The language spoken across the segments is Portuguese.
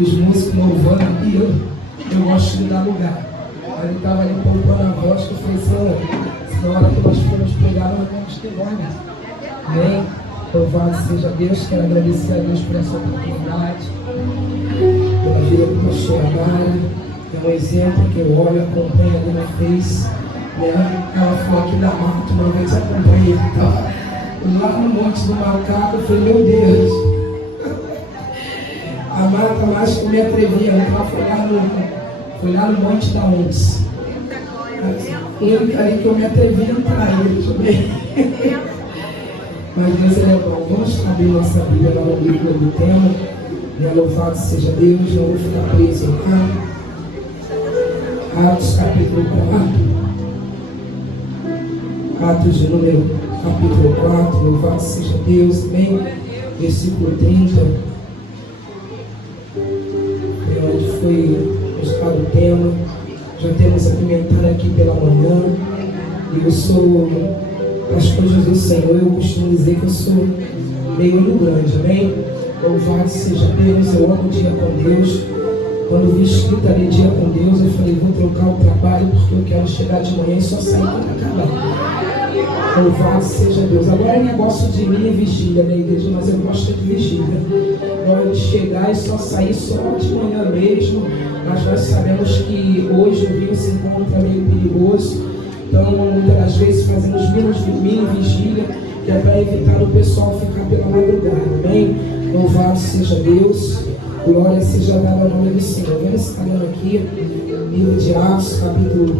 Os músicos louvando aqui, eu gosto de dar lugar. Mas ele estava ali poupando a voz, que eu falei, Senhor, se na hora que nós formos pregar, nós vamos ter voz. Amém? Louvado seja Deus, quero agradecer a Deus por essa oportunidade, pela vida do pastor Amara. É um exemplo que eu olho, acompanho ali no Face, né? Ela falou aqui da Mata, uma vez eu acompanhei, lá no Monte do Macaco. Eu falei, meu Deus, a Mata mais que eu me atrevia, ela foi lá no Monte da Onça. Ele aí que eu me atrevi a entrar ele também. Mas Deus é bom. Vamos abrir nossa Bíblia lá no livro do tema. Louvado seja Deus, não vou ficar preso lá. Atos capítulo 4. Atos de número capítulo 4. Louvado seja Deus. Bem, versículo 30. É onde foi buscado o tema. Já temos a pimentar aqui pela manhã. E eu sou, as coisas do Senhor, eu costumo dizer que eu sou meio olho grande, amém? Louvado seja Deus, eu amo o dia com Deus. Quando vi escrito ali dia com Deus, eu falei, vou trocar o trabalho porque eu quero chegar de manhã e só sair quando acabar. Louvado seja Deus. Agora é negócio de mim e vigília, né, igreja? Mas eu gosto de vigília. Na hora de chegar e só sair só de manhã mesmo. Mas nós sabemos que hoje o rio se encontra meio perigoso. Então, muitas das vezes fazemos mini vigília, que é para evitar o pessoal ficar pela madrugada. Amém? Louvado seja Deus. Glória seja dada ao nome do Senhor. Vamos estar lendo aqui, livro de Atos, capítulo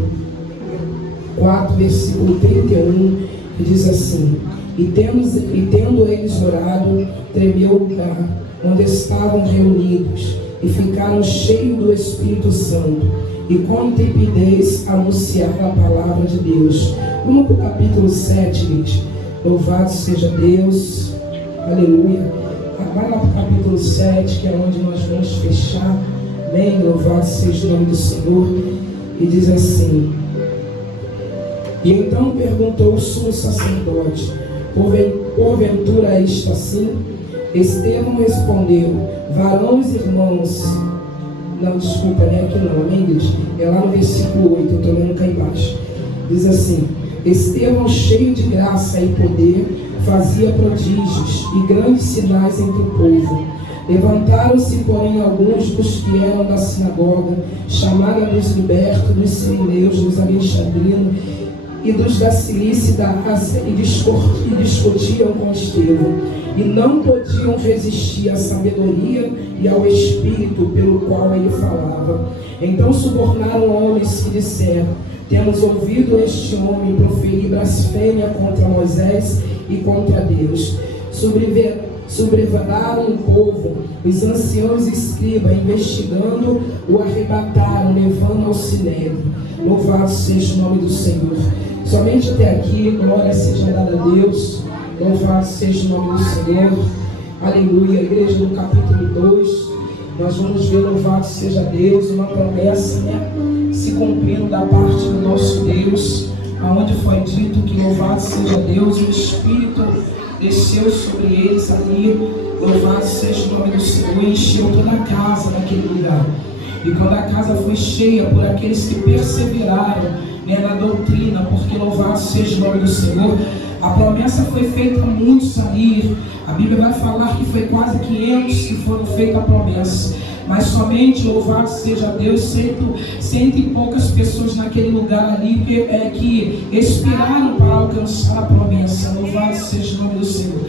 4, versículo 31, que diz assim: E tendo eles orado, tremeu o lugar onde estavam reunidos, e ficaram cheios do Espírito Santo, e com intrepidez anunciaram a palavra de Deus. Vamos para o capítulo 7, gente. Louvado seja Deus. Aleluia. Vai lá para o capítulo 7, que é onde nós vamos fechar. Bem, louvado seja o nome do Senhor. E diz assim: E então perguntou o sumo sacerdote: Porventura é isto assim? Estevão respondeu: Varões e irmãos. Não, desculpa, né? Aqui não, amém, Deus? É lá no versículo 8, eu estou lendo cá embaixo. Diz assim: Estevão, cheio de graça e poder, fazia prodígios e grandes sinais entre o povo. Levantaram-se, porém, alguns dos que eram da sinagoga, chamada dos libertos, dos sirineus, dos alexandrinos e dos da Cilícia e da Ásia, e discutiam com Estevão, e não podiam resistir à sabedoria e ao espírito pelo qual ele falava. Então subornaram homens que disseram: Temos ouvido este homem proferir blasfêmia contra Moisés e contra Deus. Sobrevalaram o povo, os anciãos e escribas, investigando, o arrebataram, levando ao sinédrio. Louvado seja o nome do Senhor. Somente até aqui, glória seja dada a Deus. Louvado seja o nome do Senhor. Aleluia. Igreja, no capítulo 2, nós vamos ver, louvado seja Deus, uma promessa, né, se cumprindo da parte do nosso Deus, aonde foi dito que louvado seja Deus, o Espírito desceu sobre eles ali, louvado seja o nome do Senhor, e encheu toda a casa naquele lugar. E quando a casa foi cheia por aqueles que perseveraram, né, na doutrina, porque louvado seja o nome do Senhor, a promessa foi feita a muitos ali. A Bíblia vai falar que foi quase 500 que foram feitas a promessa, mas somente, louvado seja Deus, cento e poucas pessoas naquele lugar ali que expiraram para alcançar a promessa. Louvado seja o nome do Senhor.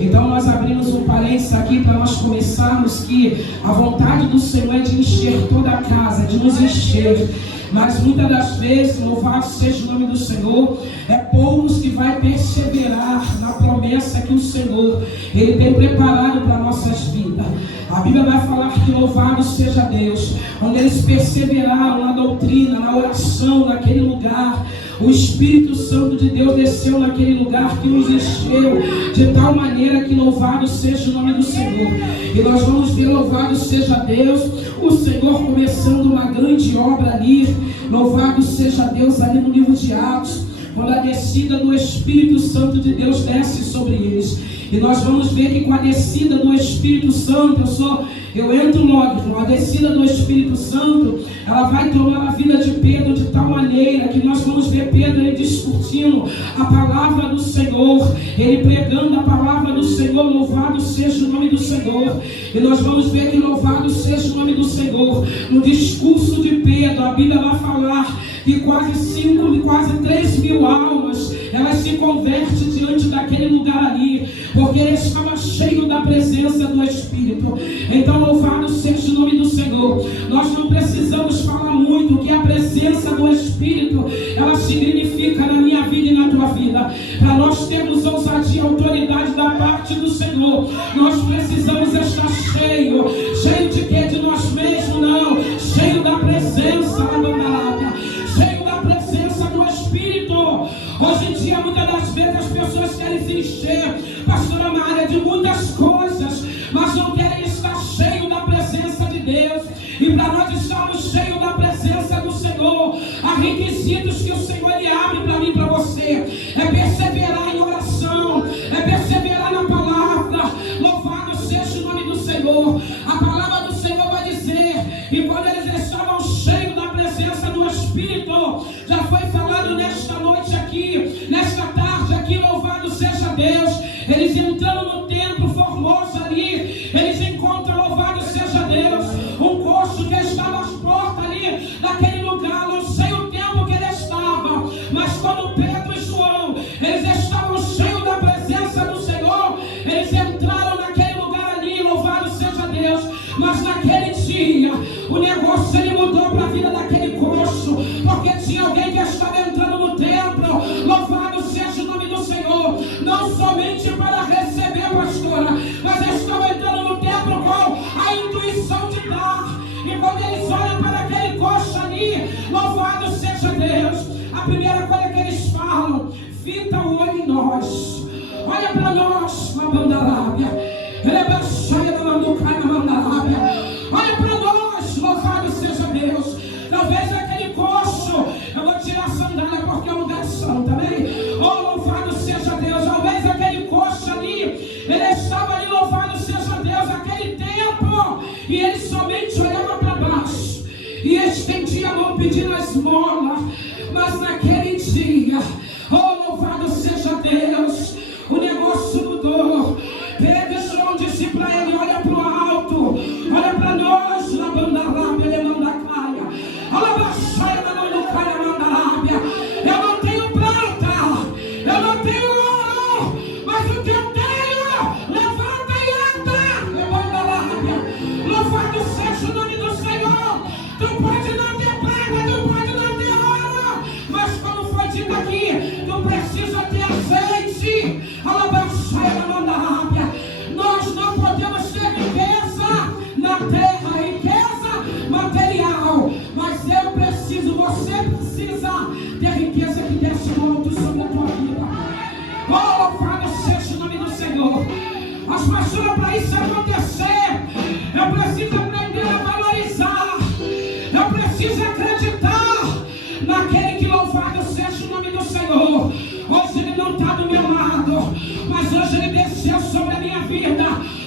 Então nós abrimos um parênteses aqui para nós começarmos que a vontade do Senhor é de encher toda a casa, de nos encher. Mas muitas das vezes, louvado seja o nome do Senhor, é poucos que vai perseverar na promessa que o Senhor Ele tem preparado para nossas vidas. A Bíblia vai falar que louvado seja Deus, onde eles perseveraram na doutrina, na oração, naquele lugar. O Espírito Santo de Deus desceu naquele lugar que nos encheu de tal maneira que louvado seja o nome do Senhor. E nós vamos ver, louvado seja Deus, o Senhor começando uma grande obra ali. Louvado seja Deus ali no livro de Atos, quando a descida do Espírito Santo de Deus desce sobre eles. E nós vamos ver que com a descida do Espírito Santo, eu entro logo, com a descida do Espírito Santo, ela vai tomar a vida de Pedro de tal maneira que nós vamos ver Pedro ele discutindo a palavra do Senhor, ele pregando a palavra do Senhor. Louvado seja o nome do Senhor. E nós vamos ver que louvado seja o nome do Senhor. No discurso de Pedro, a Bíblia vai falar que quase 3 mil almas, elas se convertem diante daquele lugar ali, porque ele estava cheio da presença do Espírito. Então louvado seja o nome do Senhor. Nós não precisamos falar muito o que a presença do Espírito ela significa na minha vida e na tua vida. Para nós termos ousadia e autoridade da parte do Senhor, nós precisamos estar cheio de quê? De nós mesmos? Não, cheio da presença da palavra, cheio da presença do Espírito. Hoje em dia, muitas das vezes as pessoas querem se encher, pastora Maria, de muitas coisas, mas não querem estar cheio da presença de Deus. E para nós estarmos cheios da presença do Senhor, há requisitos que o Senhor ele abre para mim e para você. É perseverar em oração, é perseverar na palavra. Louvado seja o nome do Senhor. A palavra do Senhor vai dizer, e quando eles estavam cheios da presença do Espírito, já foi falado nesta noite aqui, nesta tarde aqui, louvado seja Deus. Eles entrando no templo formoso ali, eles encontram, louvado seja Deus, um coxo que estava às portas ali, naquele lugar. Não sei o tempo que ele estava, mas quando Pedro e João, eles estavam cheios da presença do Senhor, eles entraram naquele lugar ali, louvado seja Deus. Mas naquele dia, o negócio ele mudou para a vida daquele coxo, porque tinha alguém que estava entrando no templo, louvado seja o nome do Senhor, não somente para receber, pastora, mas estava entrando no templo com a intuição de dar. E quando eles olham para aquele coxo ali, louvado seja Deus, a primeira coisa que eles falam: fita o olho em nós, olha para nós, uma bandarábia. Olha para nós, louvado seja Deus. Talvez aquele coxo, eu vou tirar a sandália porque é um lugar santo, amém? Oh, louvado seja Deus. Talvez aquele coxo ali, ele estava ali, louvado seja Deus, aquele tempo, e ele somente olhava para baixo e estendia a mão pedindo a esmola. Mas naquele dia, oh, louvado seja Deus, o negócio mudou. Pedro e João disse para ele: olha para o alto, olha para nós, na bandarábia, ele manda caia, olha para saia na mão caia, mandarábia. Eu não tenho prata, eu não tenho ouro, mas o que eu tenho, levanta e anda, mandarábia. Louvado seja o nome do Senhor. Tu pode não ter prata, tu pode não ter ouro, mas como foi dito aqui, tu precisa ter azeite, olha para saia na mandarábia. Nós não podemos ter riqueza na terra, riqueza material, mas eu preciso, você precisa ter riqueza que desce do alto sobre a tua vida. Oh, louvado seja o nome do Senhor. Mas pastora, para isso acontecer, eu preciso aprender a valorizar, eu preciso acreditar naquele que, louvado seja o nome do Senhor. Hoje ele não está do meu lado, mas hoje ele desceu sobre a minha vida.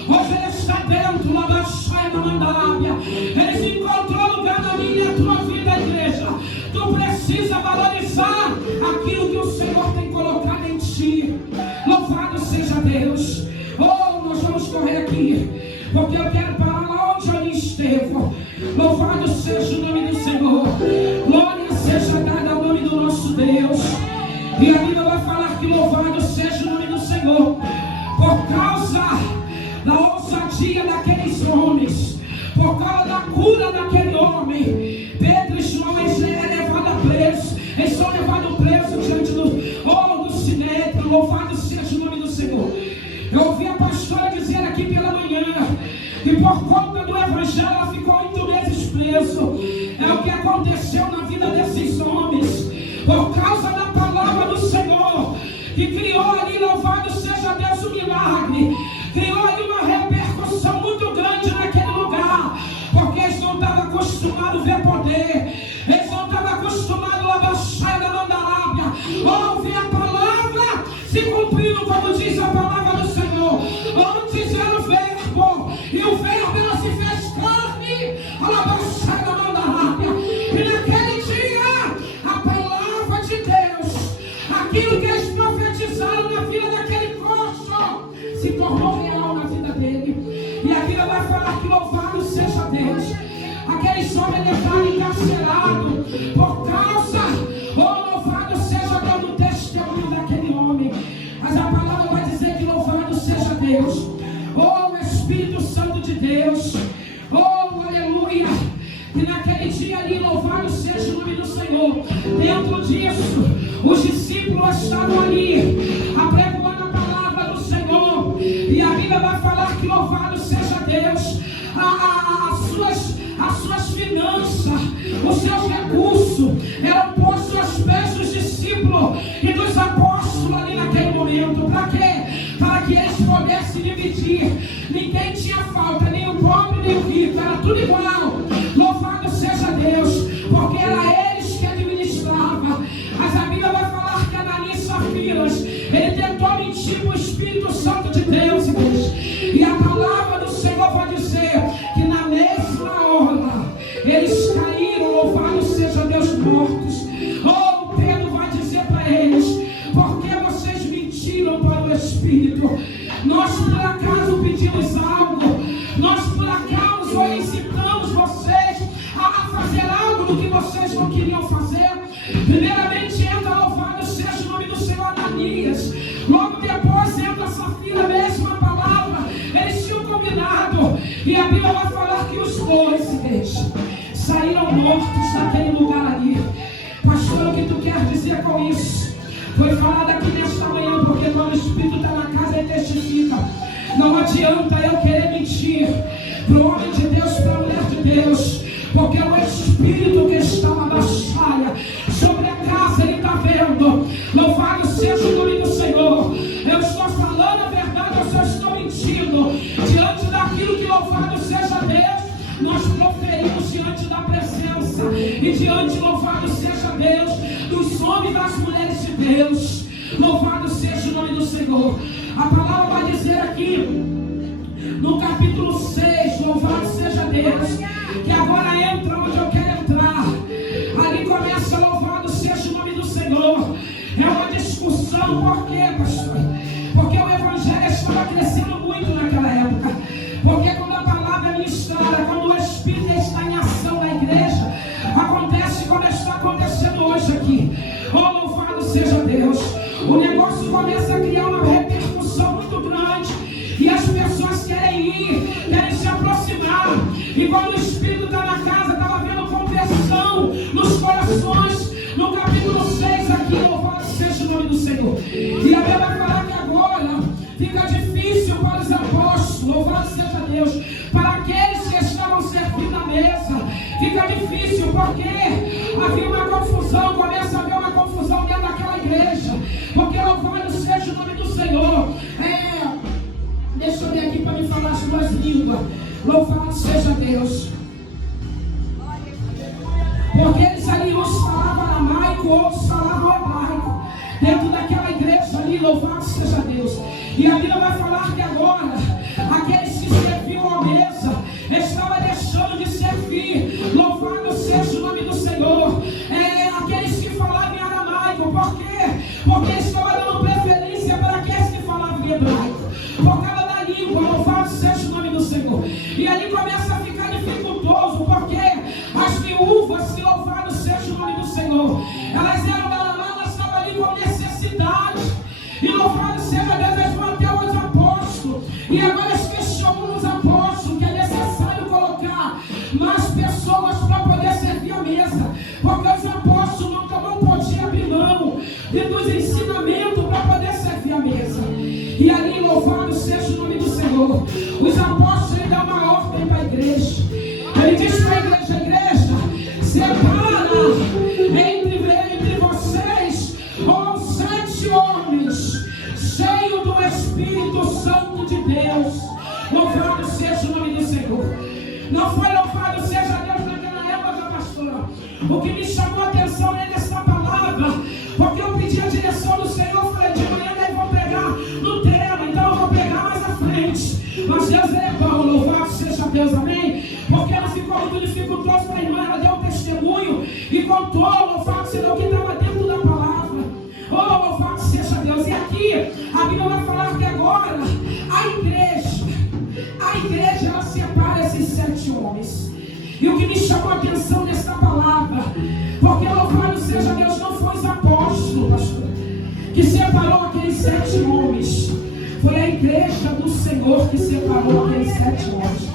Hoje ele está dentro, lá da Shai na Mandalábia. Ele se encontrou lugar na minha e na tua vida, igreja. Tu precisa valorizar aquilo que o Senhor tem colocado em ti. Louvado seja Deus. Oh, nós vamos correr aqui, porque eu quero parar lá onde eu esteve. Louvado seja o nome do Senhor. Glória seja dada ao nome do nosso Deus. E a Bíblia vai falar que louvado seja o nome do Senhor, por causa da ousadia daqueles homens, por causa da cura daquele homem. Pedro e João é levado preso, eles são levados presos diante do sinédrio. Louvado seja o nome do Senhor. Eu ouvi a pastora dizer aqui pela manhã que por conta do evangelho ela ficou 8 meses preso. É o que aconteceu na vida desses homens, por causa da palavra do Senhor, que criou ali, louvado seja Deus, um milagre, criou ali uma repercussão muito grande naquele lugar, porque eles não estavam acostumados a ver poder, eles não estavam acostumados a baixar da Mandalábia, se tornou real na vida dele. E a Bíblia vai falar que louvado seja Deus. Aquele jovem levado encarcerado por causa, louvado seja Deus no testemunho daquele homem. Mas a palavra vai dizer que louvado seja Deus. O Espírito Santo de Deus. Aleluia. E naquele dia ali, louvado seja o nome do Senhor. Dentro disso, os discípulos estavam ali, apregoando a palavra do Senhor. E a Bíblia vai falar que louvado seja Deus. As suas finanças, os seus recursos eram postos aos pés dos discípulos e dos apóstolos ali naquele momento. Para quê? Para que eles pudessem dividir. Ninguém tinha falta, nem o pobre nem o rico, era tudo igual. Louvado seja Deus, porque era eles que administravam. Mas a Bíblia vai falar que Ananias e Safiras, ele tentou mentir com o Espírito Santo de Deus, e a palavra do Senhor vai dizer que na mesma hora eles caíram, louvado seja Deus, mortos. Pedro vai dizer para eles: porque vocês mentiram para o Espírito? Nós por acaso pedimos algo? Nós por acaso incitamos vocês a fazer algo do que vocês não queriam fazer? Primeiramente entra, louvado seja o nome do Senhor, Ananias. Logo depois entra Safira, a mesma palavra. Eles tinham combinado. E a Bíblia vai falar que os dois, igreja, saíram mortos daquele lugar ali. Pastor, o que tu quer dizer com isso? Foi falado aqui nesta manhã, porque quando o Espírito está na casa, ele testifica. Não adianta eu querer mentir para o homem de Deus, para a mulher de Deus, porque o Espírito que está na baixaria sobre a casa, ele está vendo. Louvado seja o nome do Senhor. Eu estou falando a verdade, eu só estou mentindo diante daquilo que, louvado seja Deus, nós proferimos diante da presença e diante, louvado seja Deus, dos homens e das mulheres de Deus. Louvado seja o nome do Senhor. A palavra vai dizer aqui no capítulo 6, louvado seja Deus, que agora entra onde eu quero entrar. Ali começa, louvado seja o nome do Senhor. É uma discussão. Por quê, pastor? Porque o evangelho estava crescendo muito naquela época. Porque quando a palavra é ministrada, quando o Espírito está em ação na igreja, acontece como está acontecendo hoje aqui. Louvado seja Deus. O negócio começa a criar uma repercussão muito grande. E as pessoas querem ir, querem se aproximar. E quando o Espírito está na casa, estava havendo conversão nos corações. No capítulo 6 aqui, louvado seja o nome do Senhor. E a Bíblia vai falar que agora fica difícil para os apóstolos, louvado seja Deus, para aqueles que estavam servindo à mesa. Fica difícil porque havia uma confusão, começa a haver uma confusão dentro daquela igreja. Porque louvado seja o nome do Senhor. Deixa eu ver aqui para me falar as duas línguas. Louvado seja Deus. Porque eles ali, uns falavam aramaico, outros falavam hebraico. Dentro daquela igreja ali, louvado seja Deus. E a Bíblia vai falar que agora, aqueles que serviam à mesa, estavam deixando de servir. Louvado seja o nome do Senhor. Aqueles que falavam em aramaico. Por quê? Porque estavam dando preferência para aqueles que falavam em hebraico. Por causa da língua, louvado seja o nome do Senhor. E ali começa a ficar dificultoso, porque as viúvas, que louvado seja o nome do Senhor, elas eram galamadas, estavam ali com necessidade. E louvado seja Deus, eles vão até os apóstolos. E agora eles questionam os apóstolos que é necessário colocar mais pessoas para poder servir a mesa. Porque os apóstolos não podiam abrir mão dos ensinamentos para poder servir a mesa. E ali, louvado seja o nome do Senhor, os apóstolos, ele dá uma ordem para a igreja. Ele diz para a igreja: separa entre vocês 7 homens cheios do Espírito Santo de Deus. Louvado seja o nome do Senhor. Não foi louvado seja Deus naquela época, pastora. O que me chamou a atenção nessa palavra, porque eu pedi a direção do Senhor, falei: de manhã eles vão pegar no tema, então eu vou pegar mais à frente. Mas Deus é bom, louvado seja Deus, amém? Porque não ficou muito dificultoso para a irmã, ela deu um testemunho e contou, louvado seja o que estava dentro da palavra. Louvado seja Deus. E aqui a Bíblia vai falar que agora E o que me chamou a atenção nesta palavra, porque louvado seja Deus, não foi os apóstolos, pastor, que separou aqueles 7 homens. Foi a igreja do Senhor que separou aqueles 7 homens.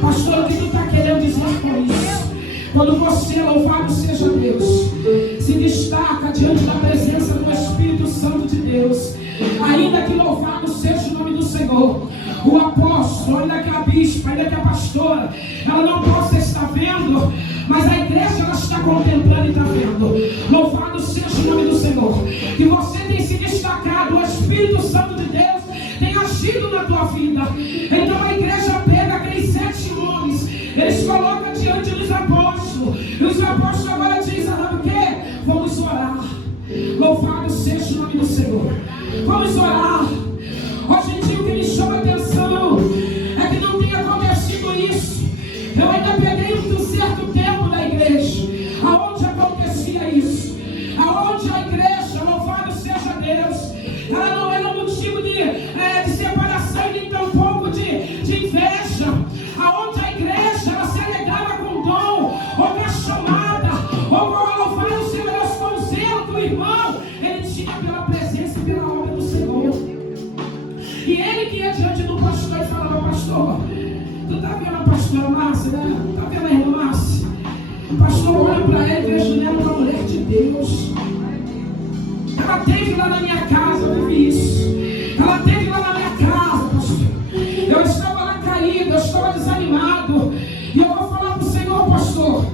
Pastor, o que tu está querendo dizer com isso? Quando você, louvado seja Deus, se destaca diante da presença do Espírito Santo de Deus, ainda que louvado seja o nome do Senhor, o apóstolo, ainda que a bispa, ainda que a pastora, ela não possa estar vendo, mas a igreja ela está contemplando e está vendo. Louvado seja o nome do Senhor, que você tem se destacado, o Espírito Santo de Deus tem agido na tua vida. Então a igreja pega aqueles 7 homens, eles colocam diante dos apóstolos, e os apóstolos agora dizem: sabe o que? Vamos orar. Louvado seja o nome do Senhor. Vamos orar. Hoje em dia o que me chama a atenção é que não tenha acontecido isso. Eu ainda peguei um certo tempo na igreja aonde acontecia isso, aonde a igreja, louvado seja Deus, ela não era motivo de separação e nem tampouco de inveja, aonde a igreja ela se alegrava com o dom, ou com a chamada, ou com a louvado seja Deus, com o zelo do irmão, ele tinha pela presença e pela obra do Senhor. E ele que ia diante do pastor e falava: pastor, tu tá vendo a pastora Márcia, né? Tá vendo a irmã Márcia? O pastor olha para ela e vejo nela uma mulher de Deus. Ela teve lá na minha casa, eu vivi isso. Ela teve lá na minha casa, pastor. Eu estava lá caído, eu estava desanimado. E eu vou falar para o Senhor, pastor.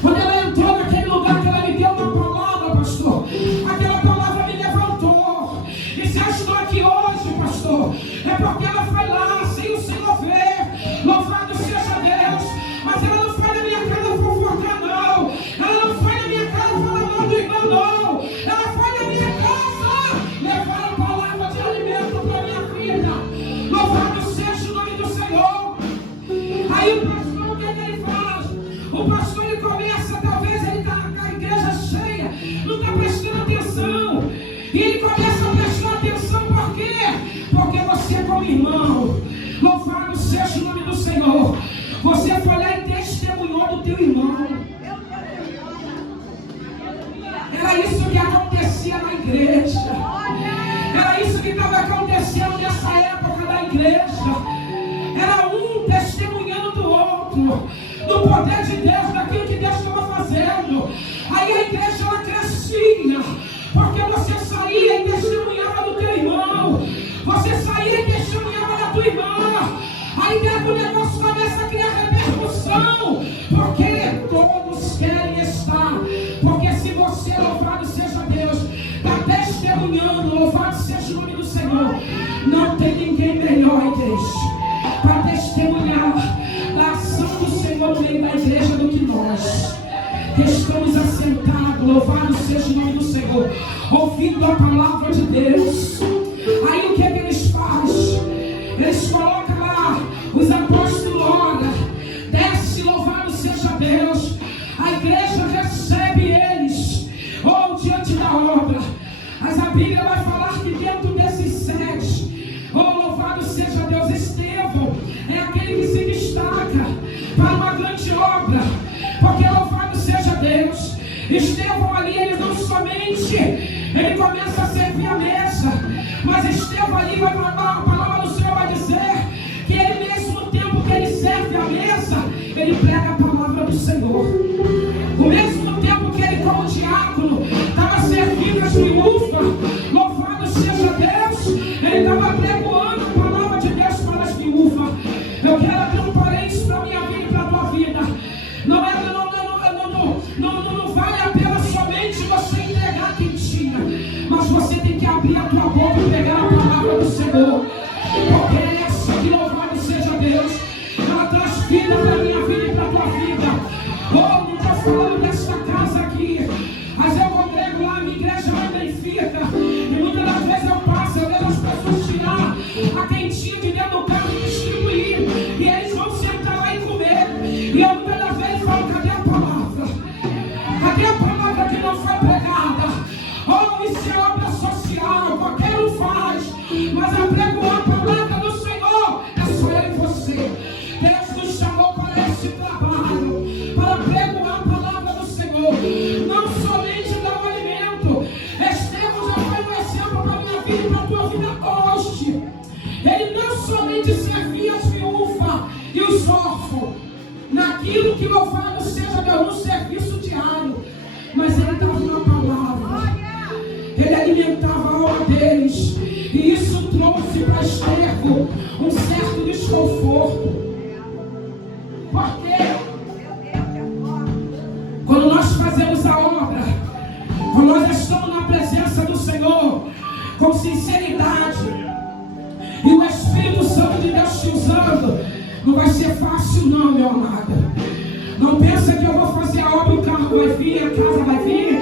Quando ela entrou naquele lugar que ela me deu uma palavra, pastor, aquela palavra me levantou. E se eu estou aqui hoje, pastor, é porque ela foi lá sem o Senhor ver. Louvado seja Deus. Mas ela não foi na minha casa fofocar, não. Ela não foi na minha casa falar mal do irmão, não. Ela foi na minha casa levar a palavra de alimento para a minha vida. Louvado seja o nome do Senhor. Aí o pastor, o que é que ele faz? O pastor ele começa, talvez ele está com a igreja cheia, não está prestando atenção. E ele começa a prestar atenção, por quê? Porque você, como irmão, louvado seja o nome do Senhor, você foi lá e testemunhou do teu irmão. Era isso que acontecia na igreja. Era isso que estava acontecendo nessa época da igreja. Era um testemunhando do outro, do poder de Deus, daquilo que Deus estava fazendo. Aí a igreja ela crescia, porque você saía e testemunhava do teu irmão. Você saía e testemunhava da tua irmã. Aí o negócio começa a criar repercussão, porque todos querem estar. Porque se você, louvado seja Deus, está testemunhando, louvado seja o nome do Senhor, não tem ninguém melhor, igreja, para testemunhar a ação do Senhor no meio da igreja do que nós, que estamos assentados, louvado seja o nome do Senhor, ouvindo a palavra de Deus. Aí o que é que eles fazem? Eles colocam lá, os apóstolos oram, desce, louvado seja Deus, a igreja recebe eles, ou diante da obra. Mas a Bíblia vai falar que dentro desses 7, louvado seja Deus, Estevão é aquele que se destaca para uma grande obra, porque louvado seja Deus, Estevão ali, ele não somente, ele começa a servir a mesa, mas Estevão ali vai falar, a palavra do Senhor vai dizer que ele mesmo no tempo que ele serve a mesa, ele prega a palavra do Senhor. O mesmo tempo que ele como diácono estava servindo as viúvas, louvado seja Deus, ele estava pregoando a palavra de Deus para as viúvas. Eu quero abrir um parênteses para a minha vida e para a tua vida. Não vale a pena somente você entregar quem tinha, mas você tem que abrir a tua boca e pegar a palavra do Senhor, porque é essa que, louvado seja Deus, ela traz vida para a minha vida e para a tua vida. Não estou falando desta casa aqui, mas eu congrego lá, minha igreja lá em Benfica, e muitas das vezes eu passo, eu vejo as pessoas tirar a quentinha de dentro do carro e distribuir, e eles vão sentar lá e comer, e eu muitas das vezes falo: cadê a palavra? Cadê a palavra que não foi pregada? Isso é obra social, qualquer um faz, mas apregoar a palavra do Senhor é só eu e você. Deus nos chamou para não somente servia as viúvas e os órfãos, naquilo que louvado seja Deus, no serviço diário, mas ele dava uma palavra, ele alimentava a alma deles, e isso trouxe para Estevão um certo desconforto. Por quê? Quando nós fazemos a obra, quando nós estamos na presença do Senhor, com sinceridade, e o Espírito Santo de Deus te usando, não vai ser fácil não, meu amado. Não pensa que eu vou fazer a obra, o carro vai vir, a casa vai vir,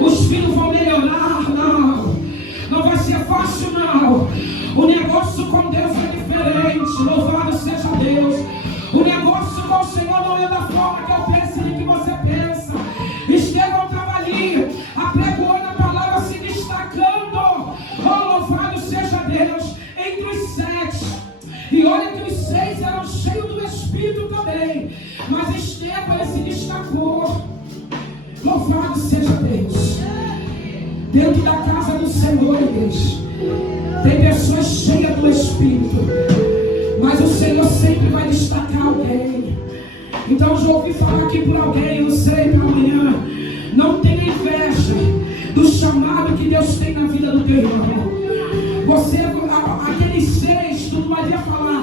os filhos vão melhorar, não. Não vai ser fácil não. O negócio com Deus é diferente, louvado seja Deus. O negócio com o Senhor não é da forma que eu penso nem que você pensa. Estevão estava ali, apregoando a palavra, se destacando. Oh, louvado seja Deus, entre os 7. E olha que os 6 eram cheios do Espírito também, mas Estevão, ele se destacou. Louvado seja Deus. Dentro da casa do Senhor, igreja, tem pessoas cheias do Espírito, mas o Senhor sempre vai destacar alguém. Então já ouvi falar aqui por alguém, não sei, para amanhã. Não tenha inveja do chamado que Deus tem na vida do teu irmão. Você, aqueles 6, tu não vai falar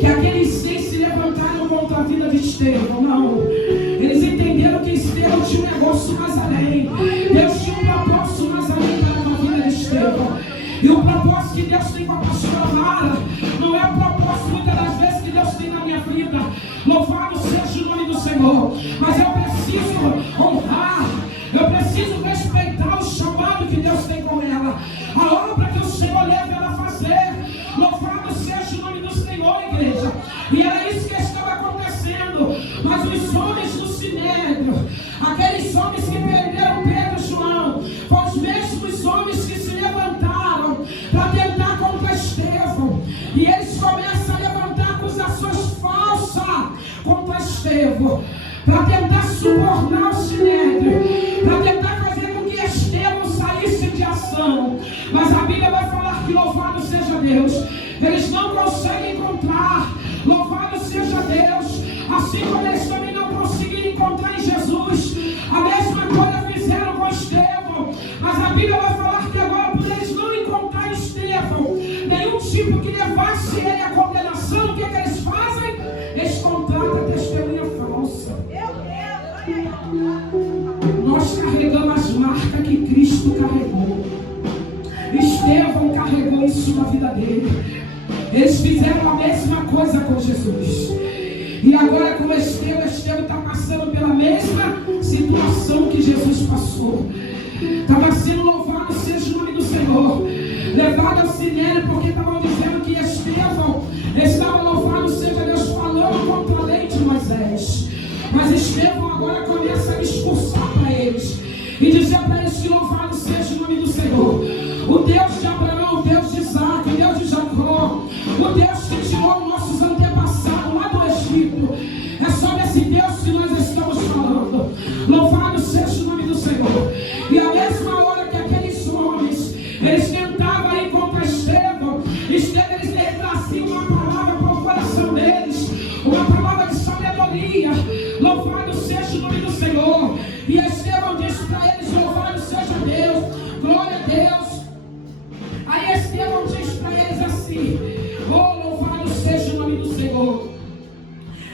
que aqueles 6 se levantaram contra a vida de Estevão, não. Eles entenderam que Estevão tinha um negócio mais além. Deus tinha um propósito mais além para a vida de Estevão. E o propósito que Deus tem com a pastora Mara não é o propósito muitas das vezes que Deus tem na minha vida. Louvado seja o nome do Senhor. Mas eu preciso honrar, eu preciso respeitar o chamado que Deus tem com ela, a obra que o Senhor leva ela a fazer. Louvado seja o nome do Senhor, igreja. E era isso que estava acontecendo. Mas os homens do Sinédrio, aqueles homens que prenderam Pedro e João, foram os mesmos homens que se levantaram para tentar contra Estevão. E eles começam a levantar acusações falsas contra Estevão, para tentar subornar o Sinédrio, para tentar fazer com que Estevão saísse de ação. Mas a Bíblia vai falar que louvado seja Deus, eles não conseguem encontrar. Louvado seja Deus, assim como eles também não conseguiram encontrar em Jesus. A mesma coisa fizeram com Estevão, mas a Bíblia vai falar que agora, por eles não encontrar Estevão, nenhum tipo que levasse ele à condenação, o que eles fazem? Eles contratam a testemunha falsa. Nós carregamos as marcas que Cristo carregou. Estevão carregou isso na vida dele. Eles fizeram a mesma coisa com Jesus. E agora com Estevão está passando pela mesma situação que Jesus passou. Estava sendo louvado seja o nome do Senhor, levado ao Sinédrio, porque estavam dizendo que Estevão estava louvado seja Deus, falando contra a lei de Moisés. Mas Estevão agora começa a discursar para eles e dizer para eles que louvado seja o nome do Senhor, o Deus de Abraão, o Deus de Isaac, o Deus de Jacó, o Deus que tirou nossos antepassados lá do Egito. É sobre esse Deus que nós estamos falando. Louvado seja o nome do Senhor. E a mesma hora que aqueles homens, eles tentavam ir contra Estevão, eles traziam uma palavra para o coração deles, uma palavra de sabedoria. Louvado seja o nome do Senhor. E Estevão disse para eles: louvado seja Deus, glória a Deus. Aí Estevão diz para eles assim: oh, louvado seja o nome do Senhor.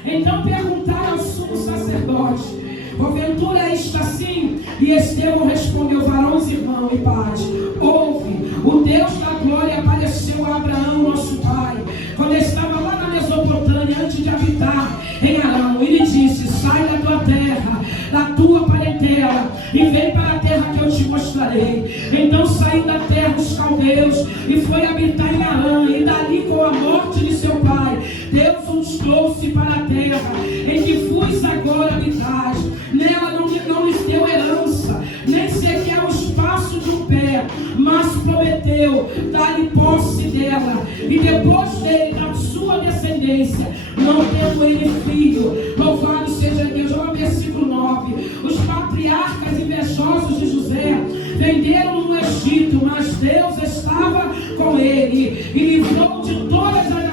Então perguntaram ao sumo sacerdote: porventura isto assim? E Estevão respondeu: varões, irmão e paz, ouve, o Deus da glória apareceu a Abraão, nosso pai, quando estava lá na Mesopotâmia, antes de habitar em Arão. Ele disse: sai da tua terra, da tua parentela, e vem para a terra que eu te mostrarei. Então saiu da terra dos caldeus e foi habitar em Arã, e dali, com a morte de seu pai, Deus os trouxe para a terra em que fui agora habitar. Nela não lhes deu herança, nem sequer o espaço de um pé, mas prometeu dar-lhe posse dela, e depois dele, da sua descendência, não tendo ele filho. Louvado seja Deus. Olha o versículo 9: os patriarcas invejosos de José venderam no Egito, mas Deus estava com ele e livrou de todas as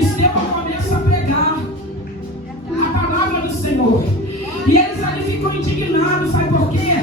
Estevão começa a pregar a palavra do Senhor. E eles ali ficam indignados, sabe por quê?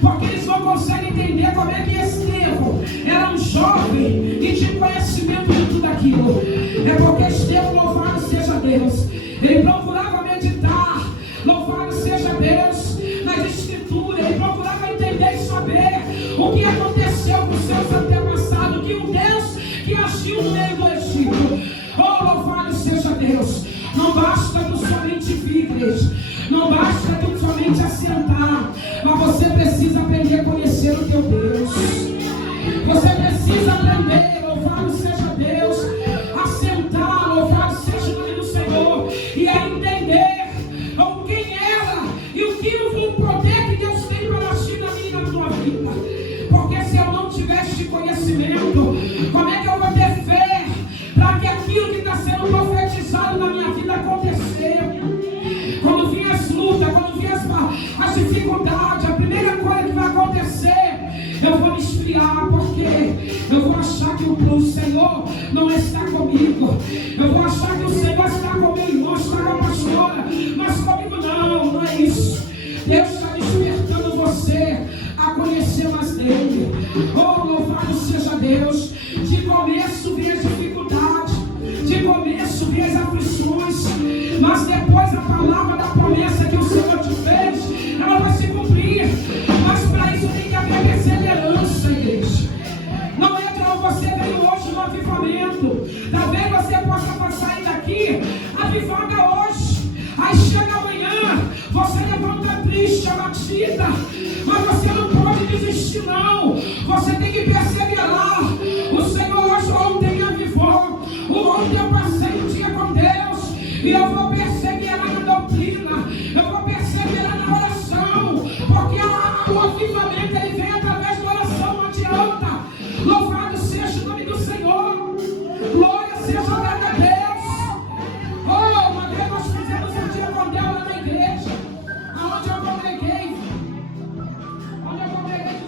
Porque eles não conseguem entender como é que Estevão era um jovem e tinha conhecimento de tudo aquilo. É porque Estevão, louvado seja Deus, ele procurava meditar, louvado seja Deus, nas escrituras. Ele procurava entender e saber o que aconteceu com seus antepassados, que o Deus que agiu no meio do Egito. Oh, louvado seja Deus. Não basta tu somente vir, igreja. Não basta tu somente assentar, mas você precisa aprender a conhecer o teu Deus. Você precisa aprender, louvado seja Deus, a sentar, louvado seja o nome do Senhor, e a entender quem era e o poder que Deus tem para agir na minha e na tua vida. Porque se eu não tiver este conhecimento, como é que eu vou ter fé para que aquilo que está sendo profetizado na minha vida acontecer? Quando vir as lutas, quando vir as dificuldades, a primeira coisa que vai acontecer, eu vou me esfriar, porque eu vou achar que o Senhor não está comigo. Eu vou achar que o Senhor está com o meu irmão, está com a pastora, mas comigo não é isso. Deus está despertando você a conhecer mais dele. Oh, louvado seja Deus. De começo vem as dificuldades, de começo vem as aflições, mas depois a palavra da promessa que o Senhor te fez, ela vai se cumprir. Mas para isso tem que haver perseverança, igreja. Não é que você veio hoje no avivamento, talvez você possa sair daqui avivada hoje, aí chega amanhã, você levanta triste, abatida, mas você não pode desistir não, você tem que perseverar. O Senhor hoje ontem me avivou, ontem eu passei um dia com Deus, e eu vou perseverar na doutrina, eu vou perseverar na oração, porque o avivamento ele vem através da oração, não adianta. Louvado seja o nome do Senhor, glória seja a Deus. Oh, uma vez nós fizemos um dia com Deus lá na igreja, onde eu congreguei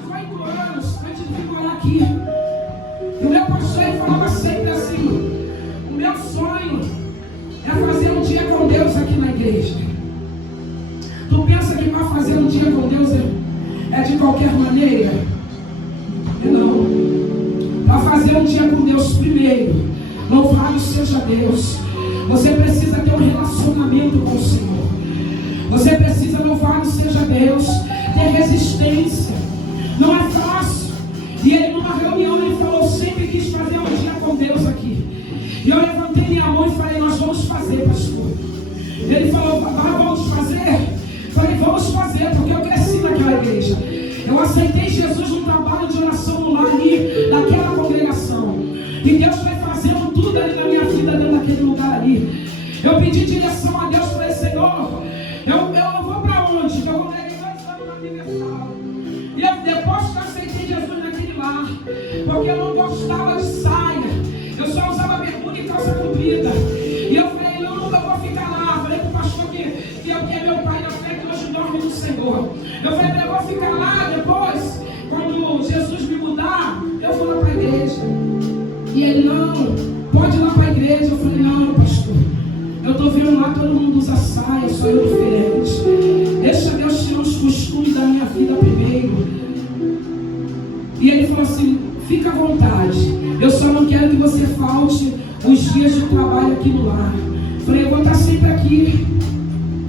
18 anos antes de morar aqui. E o meu pastor falava sempre assim: o meu sonho é fazer um dia com Deus aqui na igreja. Tu pensa que vai fazer um dia com Deus é de qualquer maneira? Não. Para fazer um dia com Deus primeiro, louvado seja Deus, você precisa ter um relacionamento com o Senhor. Você precisa, louvado seja Deus, ter resistência. Não é fácil. E ele numa reunião ele falou: sempre quis fazer um dia com Deus aqui. E eu levantei minha mão e falei: nós vamos fazer, pastor. Ele falou: vamos fazer? Falei: vamos fazer, porque eu cresci naquela igreja. Eu aceitei Jesus num trabalho de oração no lar ali, naquela congregação. E Deus foi fazendo tudo ali na minha vida, dentro daquele lugar ali. Eu pedi direção a Deus, falei: Senhor, eu vou para onde? Eu congreguei 2 anos no aniversário. E depois que eu aceitei Jesus naquele lar, porque eu não gostava de saia, eu só usava bermuda e calça comprida. E eu falei: não, nunca vou ficar lá. Falei para o pastor que é meu pai na fé, que hoje dorme no Senhor. Eu falei: eu vou ficar lá, depois, quando Jesus me mudar, eu vou lá para a igreja. E ele: não, pode ir lá para a igreja. Eu falei: não, pastor, eu estou vendo lá todo mundo usa saia, só eu diferente. Deixa Deus tirar os costumes da minha vida primeiro. E ele falou assim: fica à vontade, eu só não quero que você falte os dias de trabalho aqui no lar. Falei: eu vou estar sempre aqui.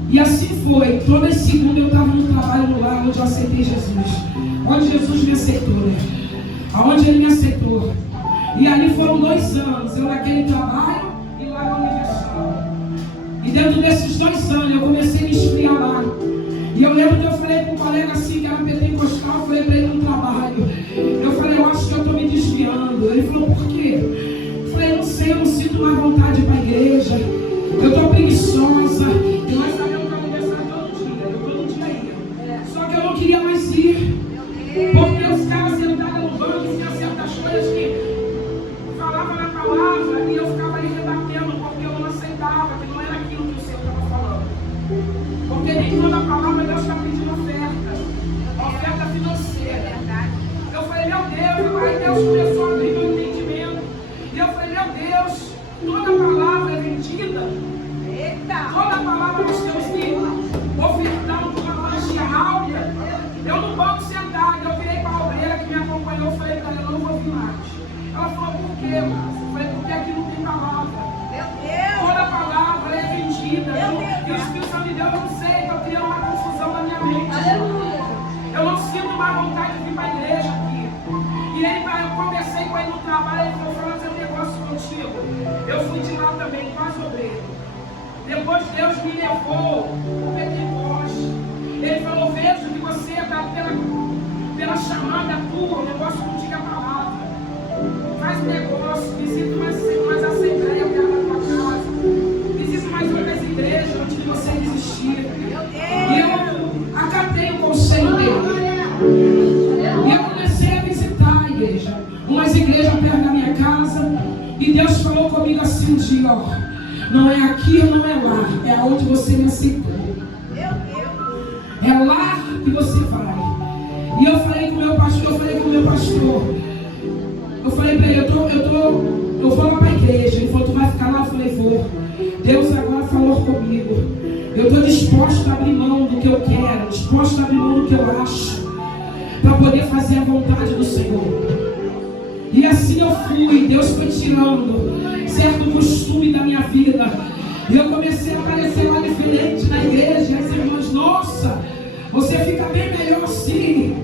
E assim foi. Toda segunda eu estava no trabalho no lar, onde eu aceitei Jesus, onde Jesus me aceitou, né? Aonde ele me aceitou. E ali foram 2 anos, eu naquele trabalho e lá no aniversário. E dentro desses 2 anos eu comecei a me esfriar lá. E eu lembro que eu falei para um colega assim, que era pentecostal, eu falei para ele no trabalho. Eu falei: eu acho que eu estou me desviando. Ele falou: por quê? Eu falei: não sei, eu não sinto mais vontade de ir para a igreja. Eu estou preguiçosa. E nós sabemos que eu aniversário todo dia ia. Só que eu não queria mais ir. Porque eu ficava sentada no banco e tinha certas coisas que falava na palavra e eu ficava ali rebatendo, porque eu não aceitava, que não era aquilo que o Senhor estava falando. Porque nem toda a palavra Deus está pedindo oferta financeira. Eu falei: meu Deus, aí Deus começou a abrir meu entendimento. E eu falei: meu Deus, toda a palavra vida. Toda palavra nós temos que ofertar uma lancha áurea. Eu no banco sentado, eu virei para a obreira que me acompanhou, falei para ela, eu não vou vir mais. Ela falou, por quê, Márcia? Eu falei, porque aqui não tem palavra. Toda palavra é vendida. E o Espírito Santo de Deus, eu não sei, estou criando uma confusão na minha mente. Eu não sinto mais vontade de vir para a igreja aqui. E eu conversei com ele no trabalho, ele falou, vou fazer um negócio contigo. Eu fui de lá também, quase obreiro. Depois Deus me levou para o Pentecoste. Ele falou, vejo que você está pela chamada tua, o negócio contigo é a palavra. Faz um negócio, visita mais assembleia perto da tua casa. Visita mais outras igrejas antes de você desistir. E eu acatei o conselho dele. E eu comecei a visitar a igreja. Umas igrejas perto da minha casa. E Deus falou comigo assim um dia, ó. Não é aqui ou não é lá. É aonde você me aceitou. É lá que você vai. E eu falei com o meu pastor, eu falei para ele, eu vou lá para a igreja. Ele falou, tu vai ficar lá? Eu falei, vou. Deus agora falou comigo. Eu estou disposto a abrir mão do que eu quero, disposto a abrir mão do que eu acho, para poder fazer a vontade do Senhor. E assim eu fui. Deus foi tirando certo costume da minha vida. E eu comecei a aparecer lá diferente na igreja. E as irmãs, nossa, você fica bem melhor assim.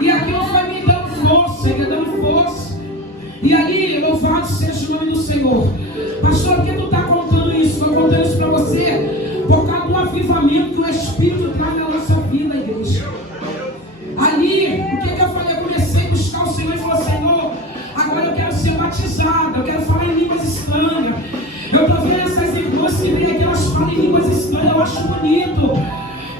E aquilo foi me dando força, E ali, louvado seja o nome do Senhor. Pastor, por que tu está contando isso? Estou contando isso para você por causa do avivamento que o Espírito traz na nossa vida, igreja. Ali, o que eu falei? Eu comecei a buscar o Senhor e falei, Senhor, agora eu quero ser batizado, eu quero falar em línguas estranhas. Eu estou vendo essas irmãs que vêm aqui, elas falam em línguas estranhas, eu acho bonito.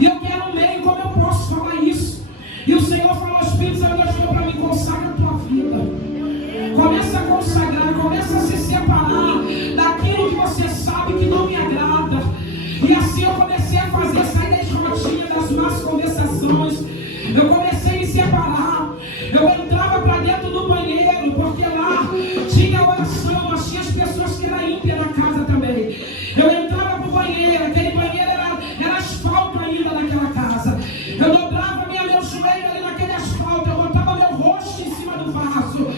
E eu quero um meio como eu posso falar isso. E o Senhor falou, o Espírito Santo falou para mim, consagra a tua vida. Começa a consagrar, começa a se separar daquilo que você sabe que não me agrada. E assim eu comecei a fazer, sair das rotinhas, das más conversações. Eu comecei a me separar. Eu entrava para dentro do banheiro, porque lá tinha oração, mas tinha as pessoas que eram ímpias na casa também. Eu entrava para o banheiro, aquele banheiro era asfalto ainda naquela casa. Eu dobrava meu joelho ali naquele asfalto, eu botava meu rosto em cima do vaso.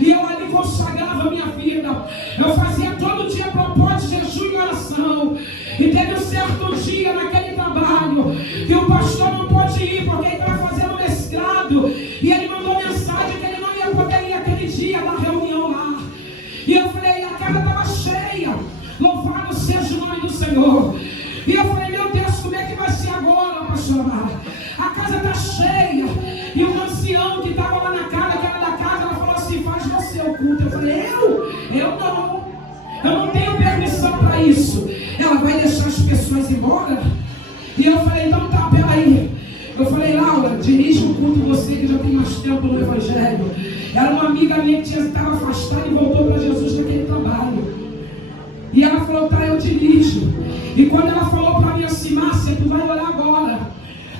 E eu ali consagrava a minha vida. Eu fazia todo dia propósito de jejum e oração. E teve um certo dia naquele trabalho que o pastor não pôde ir porque ele estava fazendo mestrado. E ele mandou mensagem que ele não ia poder ir aquele dia na reunião lá. E eu falei, a casa estava cheia. Louvado seja o nome do Senhor. E eu falei, meu Deus, como é que vai ser agora, pastor Amaro? A casa está cheia. E o ancião que estava lá na casa, que era da casa, ela falou assim, faz você o culto. Eu falei, eu não. Eu não tenho permissão para isso. Ela vai deixar as pessoas embora? E eu falei, então tá, peraí. Eu falei, Laura, dirige o culto você que já tem mais tempo no Evangelho. Era uma amiga minha que estava afastada e voltou para Jesus naquele trabalho. E ela falou, tá, eu dirijo. E quando ela falou para mim assim, Márcia, tu vai orar agora.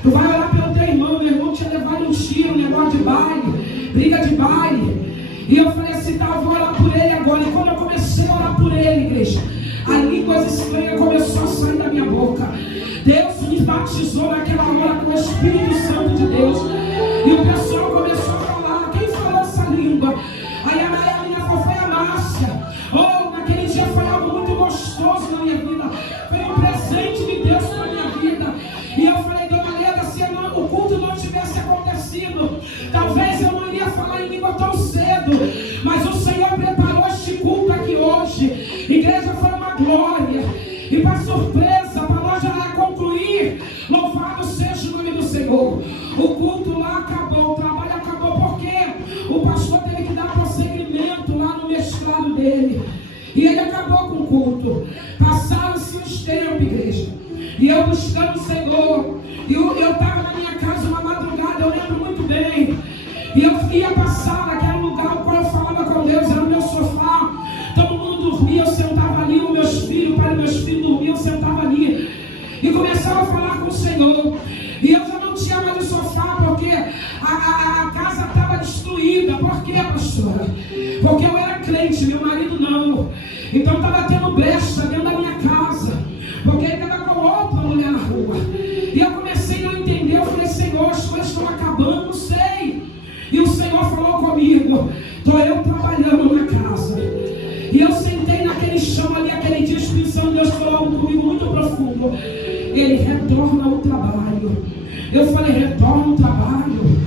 Tu vai orar pelo teu irmão. Meu irmão tinha levado um tiro, um negócio de baile, briga de baile. E eu falei assim, tá, eu vou orar por ele agora. E quando eu comecei a orar por ele, igreja, a língua estranha começou a sair da minha boca. Deus me batizou naquela hora com o Espírito Santo de Deus. E o pessoal começou a falar, quem falou essa língua? Aí a minha avó foi a Márcia. Oh, naquele dia foi algo muito gostoso na minha vida. Foi um presente de Deus para a minha vida. E eu falei, dona Leda, se o culto não tivesse acontecido, talvez eu não iria falar em língua tão cedo. Mas o Senhor preparou este culto aqui hoje. Igreja, foi uma glória. E para surpresa, para nós já concluir, louvado seja o nome do Senhor. O culto lá acabou, o trabalho acabou porque o pastor teve que dar prosseguimento lá no mestrado dele. E ele acabou com o culto. Passaram-se os tempos, igreja. E eu buscando o Senhor. E eu estava na minha casa uma madrugada, eu lembro muito bem. E eu ia passar naquele lugar quando eu falava com Deus, era o meu sofá. Todo mundo dormia, eu sentava ali, os meus filhos, o pai dos meus filhos dormiam, eu sentava ali. E começava a falar com o Senhor. E eu já não tinha mais o sofá, porque a casa estava destruída. Por quê, pastora? Porque eu era crente, meu marido marido não. Então estava tendo brecha dentro da minha casa, porque ele estava com outra mulher na rua. E eu comecei a não entender. Eu falei: Senhor, as coisas estão acabando, não sei. E o Senhor falou comigo: estou eu trabalhando na casa. E eu sentei naquele chão ali, aquele dia, a Espírito Santo de Deus falou algo comigo muito profundo. Ele retorna ao trabalho. Eu falei: retorna ao trabalho.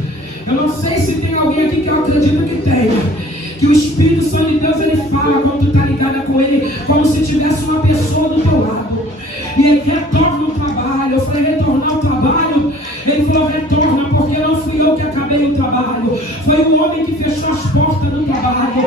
Eu não sei se tem alguém aqui que eu acredito que tenha, que o Espírito Santo de Deus, ele fala quando tu está ligada com ele, como se tivesse uma pessoa do teu lado. E ele retorna ao trabalho. Eu falei: retornar ao trabalho? Ele falou: retorna, porque não fui eu que acabei o trabalho, foi o homem que fechou as portas do trabalho.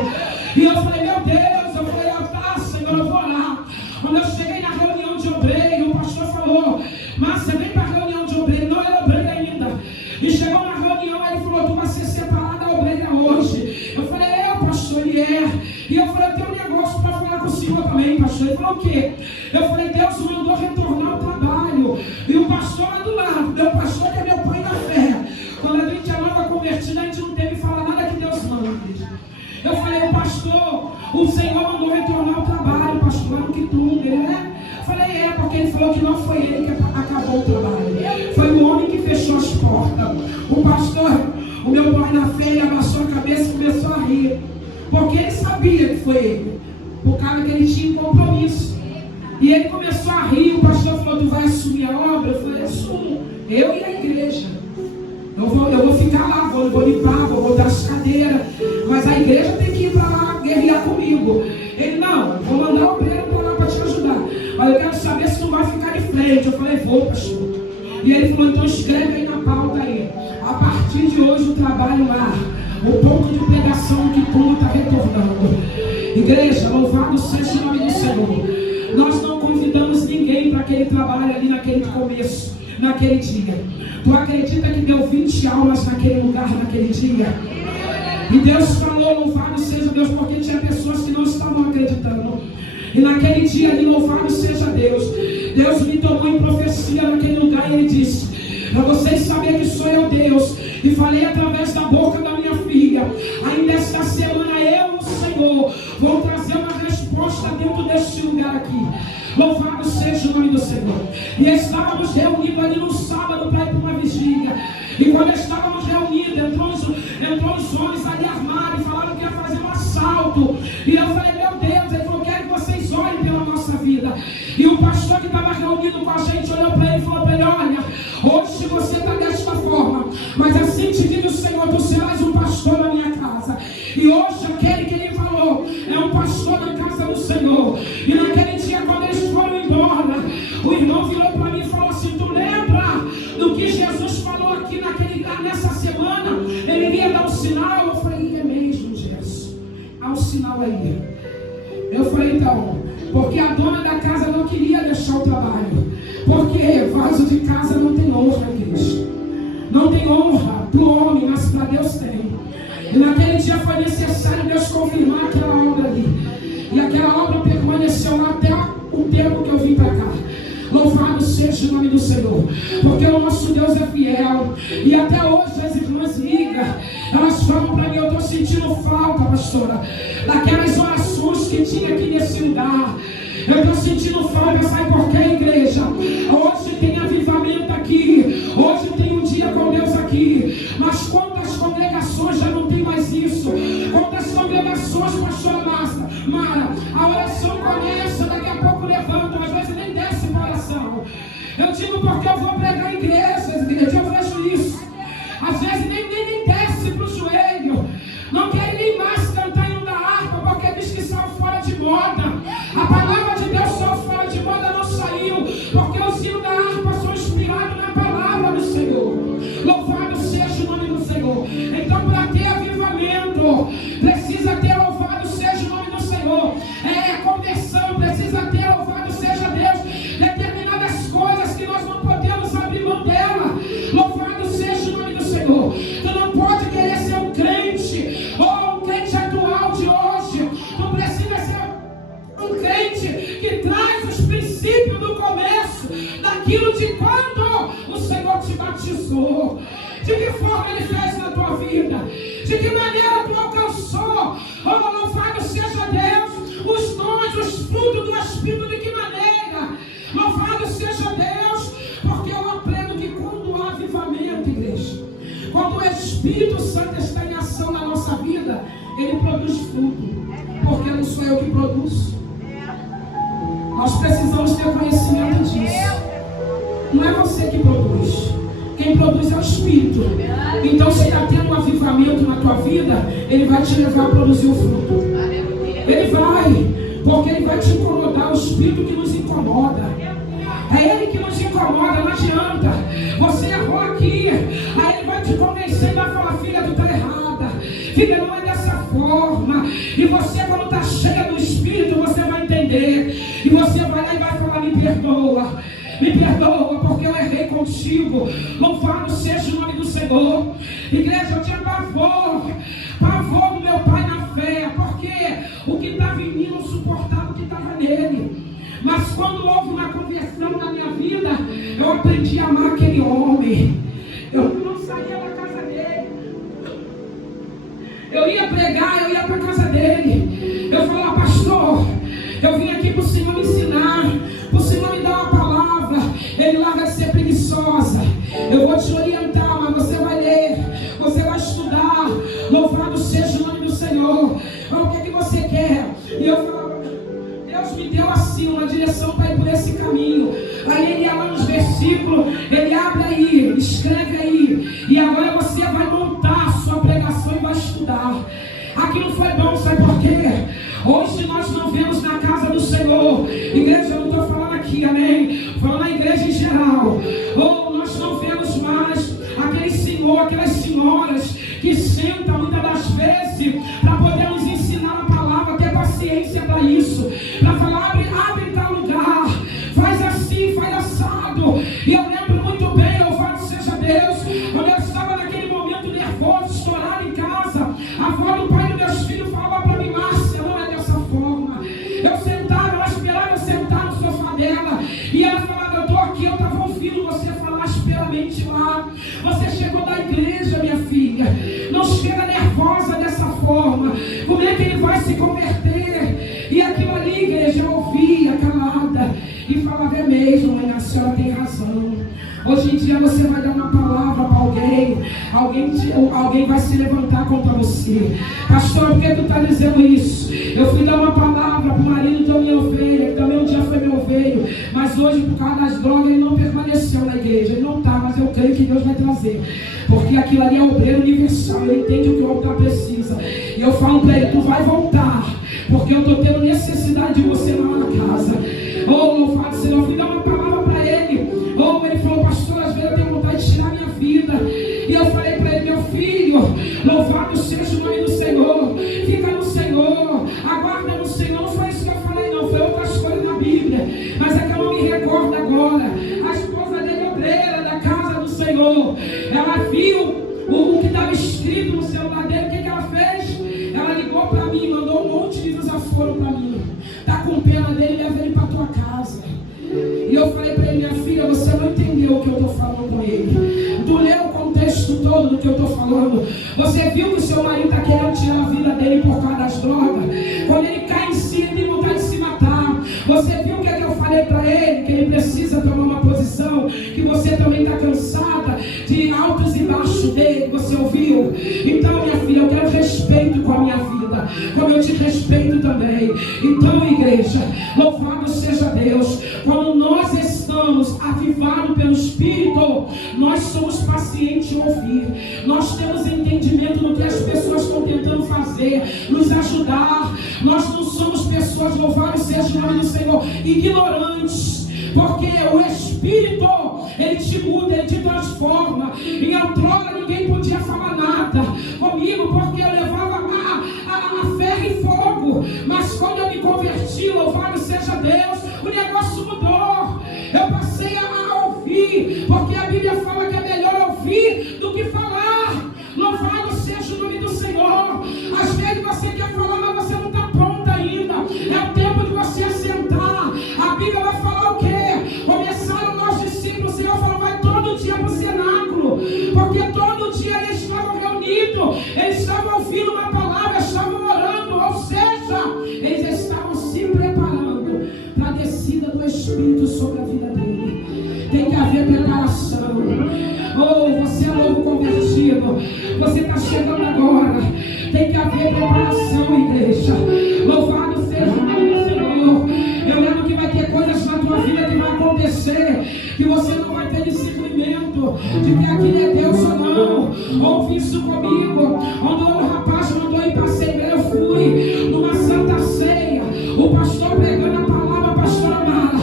E eu falei: meu Deus, eu falei: tá, Senhor, eu vou lá. Quando eu cheguei na reunião de obreiro, o pastor falou: Márcia, vem para a reunião de obreiro. Não era obreiro ainda. E chegou na reunião, ele falou: tu vai ser separada da obreira hoje. Eu falei: pastor, ele é. E eu falei: eu tenho um negócio para falar com o senhor também, pastor. Ele falou: o quê? Eu falei: Deus mandou retornar ao trabalho. E o pastor lá do lado, meu pastor, que é meu pai na fé, quando a gente é nova convertida, a gente não tem que falar nada que Deus manda. Eu falei: pastor, o Senhor mandou retornar ao trabalho, pastor, lá no Quitundo. Ele é? Eu falei: porque ele falou que não foi ele que acabou o trabalho, foi o homem que fechou as portas. O pastor, o meu pai na fé, ele abaixou a cabeça e começou a rir, porque ele sabia que foi ele, por causa que ele tinha um compromisso. E ele começou a rir. O pastor falou: tu vai assumir a obra? Eu falei: assumo, eu e a igreja. Eu vou ficar lá, vou limpar, vou botar as cadeiras, mas a igreja tem que ir para lá guerrear comigo. Ele: não, vou mandar o obreiro para lá para te ajudar, mas eu quero saber se tu vai ficar de frente. Eu falei: vou, pastor. E ele falou: então escreve aí na pauta aí, a partir de hoje o trabalho lá, o ponto de pregação que tudo está retornando. Igreja, louvado seja o nome do Senhor. Nós não convidamos ninguém para aquele trabalho ali naquele começo, naquele dia. Tu acredita que deu 20 almas naquele lugar, naquele dia? E Deus falou: louvado seja Deus, porque tinha pessoas que não estavam acreditando. E naquele dia ali, louvado seja Deus, Deus me tomou em profecia naquele lugar e Ele disse: para vocês saberem que sou eu Deus, e falei através da boca da minha filha, ainda esta semana eu, o Senhor, vou trazer uma resposta dentro deste lugar aqui. Louvado seja o nome do Senhor. E estávamos reunidos ali no sábado para ir para uma vigília. E quando estávamos reunidos, entrou os homens ali armados e falaram que ia fazer um assalto. E eu falei: meu Deus. Ele falou: quero que vocês olhem pela nossa vida. E o pastor que estava reunido com a gente olhou para ele e falou para ele: olha, hoje você está desta forma, mas assim te diz o Senhor, tu serás um pastor na minha casa. E hoje aquele que ele falou é um pastor na casa do Senhor. E naquele dia, quando eles foram embora, o irmão virou para mim e falou assim: tu lembra do que Jesus falou aqui nessa semana? Ele iria dar um sinal. Eu falei: é mesmo, Jesus, há um sinal aí. Eu falei: então, porque a dona da casa não queria deixar o trabalho, porque vaso de casa não tem honra, igreja. Não tem honra para o homem, mas para Deus tem. E naquele dia foi necessário Deus confirmar aquela obra ali. E aquela obra permaneceu lá até o tempo que eu vim para cá. Louvado seja o nome do Senhor, porque o nosso Deus é fiel. E até hoje as irmãs ligam, elas falam para mim: eu estou sentindo falta, pastora, daquelas orações que tinha aqui nesse lugar. Eu estou sentindo falta, sabe por quê, igreja? Hoje tem avivamento aqui, hoje tem um dia com Deus aqui, mas quantas congregações já não tem mais isso? Quantas congregações, pastora Mara, a oração começa, daqui a pouco levanta, às vezes nem desce para a oração. Eu digo porque eu vou pregar em igrejas, igreja, eu vejo isso. Às vezes nem desce para o joelho, não quer nem mais cantar em uma harpa, porque diz que saiu fora de moda. A palavra de Deus saiu fora de moda, não saiu, porque os hinos da harpa são inspirados na palavra do Senhor. Louvado seja o nome do Senhor. Então, para ter avivamento, precisa ter louvado seja o nome do Senhor. Conversão, precisa ter louvado seja Deus. Determinadas coisas que nós não podemos abrir mão dela. Louvado seja o nome do Senhor. Tu não pode querer ser um crente, ou um crente atual de hoje. Tu precisa ser um crente que traz os princípios do começo, daquilo de quando o Senhor te batizou. De que forma Ele fez na tua vida? De que maneira tu alcançou? Oh, louvado seja Deus! fruto do Espírito de que maneira? Louvado seja Deus, porque eu aprendo que quando há avivamento, igreja, quando o Espírito Santo está em ação na nossa vida, ele produz fruto, porque não sou eu que produzo. Nós precisamos ter conhecimento disso. Não é você que produz. Quem produz é o Espírito. Então, se está tendo um avivamento na tua vida, ele vai te levar a produzir o fruto. Ele vai, porque ele vai te incomodar. O Espírito que nos incomoda. É ele que nos incomoda, não adianta. Você errou aqui, aí ele vai te convencer e vai falar: filha, tu está errada, filha, não é dessa forma. E você, quando está cheia do Espírito, você vai entender. E você vai lá e vai falar: me perdoa, porque eu errei contigo. Louvado seja o nome do Senhor. Igreja, eu tinha pavor do meu pai na fé, porque o que estava em mim não suportava o que estava nele. Mas quando houve uma conversão na minha vida, eu aprendi a amar aquele homem. Eu não saía da casa dele. Eu ia pregar, eu ia para a casa dele. Eu falava: pastor, eu vim aqui para o Senhor me ensinar, para o Senhor me dar uma palavra. Ele larga de ser preguiçosa. Eu vou te orientar, mas você vai ler, você vai estudar. Louvado seja o nome do Senhor. Mas o que é que você quer? E eu falava: Deus me deu assim uma direção para ir por esse caminho. Aí ele ia lá nos versículos, ele abre aí, escreve aí, e agora você vai montar a sua pregação e vai estudar. Aquilo foi bom, sabe por quê? Hoje nós não vemos na casa do Senhor, igreja, eu não estou falando aqui, amém? Falando na igreja em geral. Ou nós não vemos mais aquele senhor, aquelas senhoras que sentam muitas das vezes para poder nos ensinar a palavra, ter paciência para isso, para falar: abre tal lugar, faz assim, faz assado. E eu lembro muito bem, louvado seja Deus, quando eu estava naquele momento nervoso, estourado em casa, a avó do pai dos meus filhos falava para mim: Márcia, não é dessa forma. Eu sentava, eu esperava eu sentar no sofá dela, e ela falava: eu estou aqui, eu estava ouvindo você falar asperamente lá. Você chegou da igreja, minha filha, não chega nervosa dessa forma. Como é que ele vai se converter? E aquilo ali, igreja, eu ouvia calada e falava: é mesmo, mãe, a senhora tem razão. Hoje em dia você vai dar uma palavra para alguém vai se levantar contra você. Pastor, por que tu está dizendo isso? Eu fui dar uma palavra para o marido da minha ovelha, que também um dia foi meu ovelho, mas hoje, por causa das drogas, ele não permaneceu na igreja. Ele não está, mas eu creio que Deus vai trazer, porque aquilo ali é obreiro universal. Ele entende o que o altar precisa. E eu falo para ele: tu vai voltar, porque eu estou tendo necessidade de você lá na casa. Oh, louvado seja, eu fui dar uma palavra para ele. Oh, ele falou: pastor, às vezes eu tenho vontade de tirar minha vida. E eu falei para ele: meu filho, louvado seja o nome do Senhor, fica no Senhor, aguarda no Senhor. Não foi isso que eu falei, não, foi outras coisas na Bíblia, mas é que eu não me recordo agora. A esposa dele, obreira da casa do Senhor, ela viu o que estava escrito no celular dele. O que ela fez? Ela ligou para mim, mandou um monte de desaforo para mim. Tá com pena dele, leva ele para tua casa. E eu falei para ele: minha filha, você não entendeu o que eu estou falando com ele. Tu leu o contexto todo do que eu estou falando. Você viu que o seu marido está querendo tirar a vida dele por causa das drogas. Quando ele cai em si, ele tem vontade de se matar. Você viu o que eu falei para ele? Que ele precisa tomar uma posição, que você também está cansada de altos e baixos dele. Você ouviu? Então, minha filha, eu quero respeito com a minha vida, como eu te respeito também. Então, igreja, louvado seja Deus. Quando nós estamos avivados pelo Espírito, nós somos pacientes em ouvir. Nós temos entendimento do que as pessoas estão tentando fazer, nos ajudar. Nós não somos pessoas, louvado seja o nome do Senhor, ignorantes. Porque o Espírito, ele te muda, ele te transforma. Em outrora ninguém podia falar nada comigo, porque eu levava a ferro e fogo. Mas quando eu me converti, louvado seja Deus, o negócio mudou. Eu passei a ouvir, porque a Bíblia fala que é melhor ouvir do que falar. Louvado seja o nome do Senhor. Às vezes você quer falar, mas você não está pronto ainda. É o tempo de você assentar. A Bíblia vai falar o quê? Começaram nós discípulos, o Senhor falou: vai todo dia para o cenáculo, porque todo dia eles estavam reunidos, eles estavam ouvindo uma palavra, estavam orando, ou seja, eles estavam se preparando sobre a vida dele. Tem que haver preparação. Oh, você é novo convertido, você está chegando agora. Tem que haver preparação, igreja. Louvado seja o nome do Senhor. Eu lembro que vai ter coisas na tua vida que vai acontecer, que você não vai ter discernimento de que aquilo é Deus ou não. Ouve isso comigo. Quando o rapaz mandou ir para a ceia, eu fui numa santa ceia. O pastor pregando a palavra, a pastora Mara.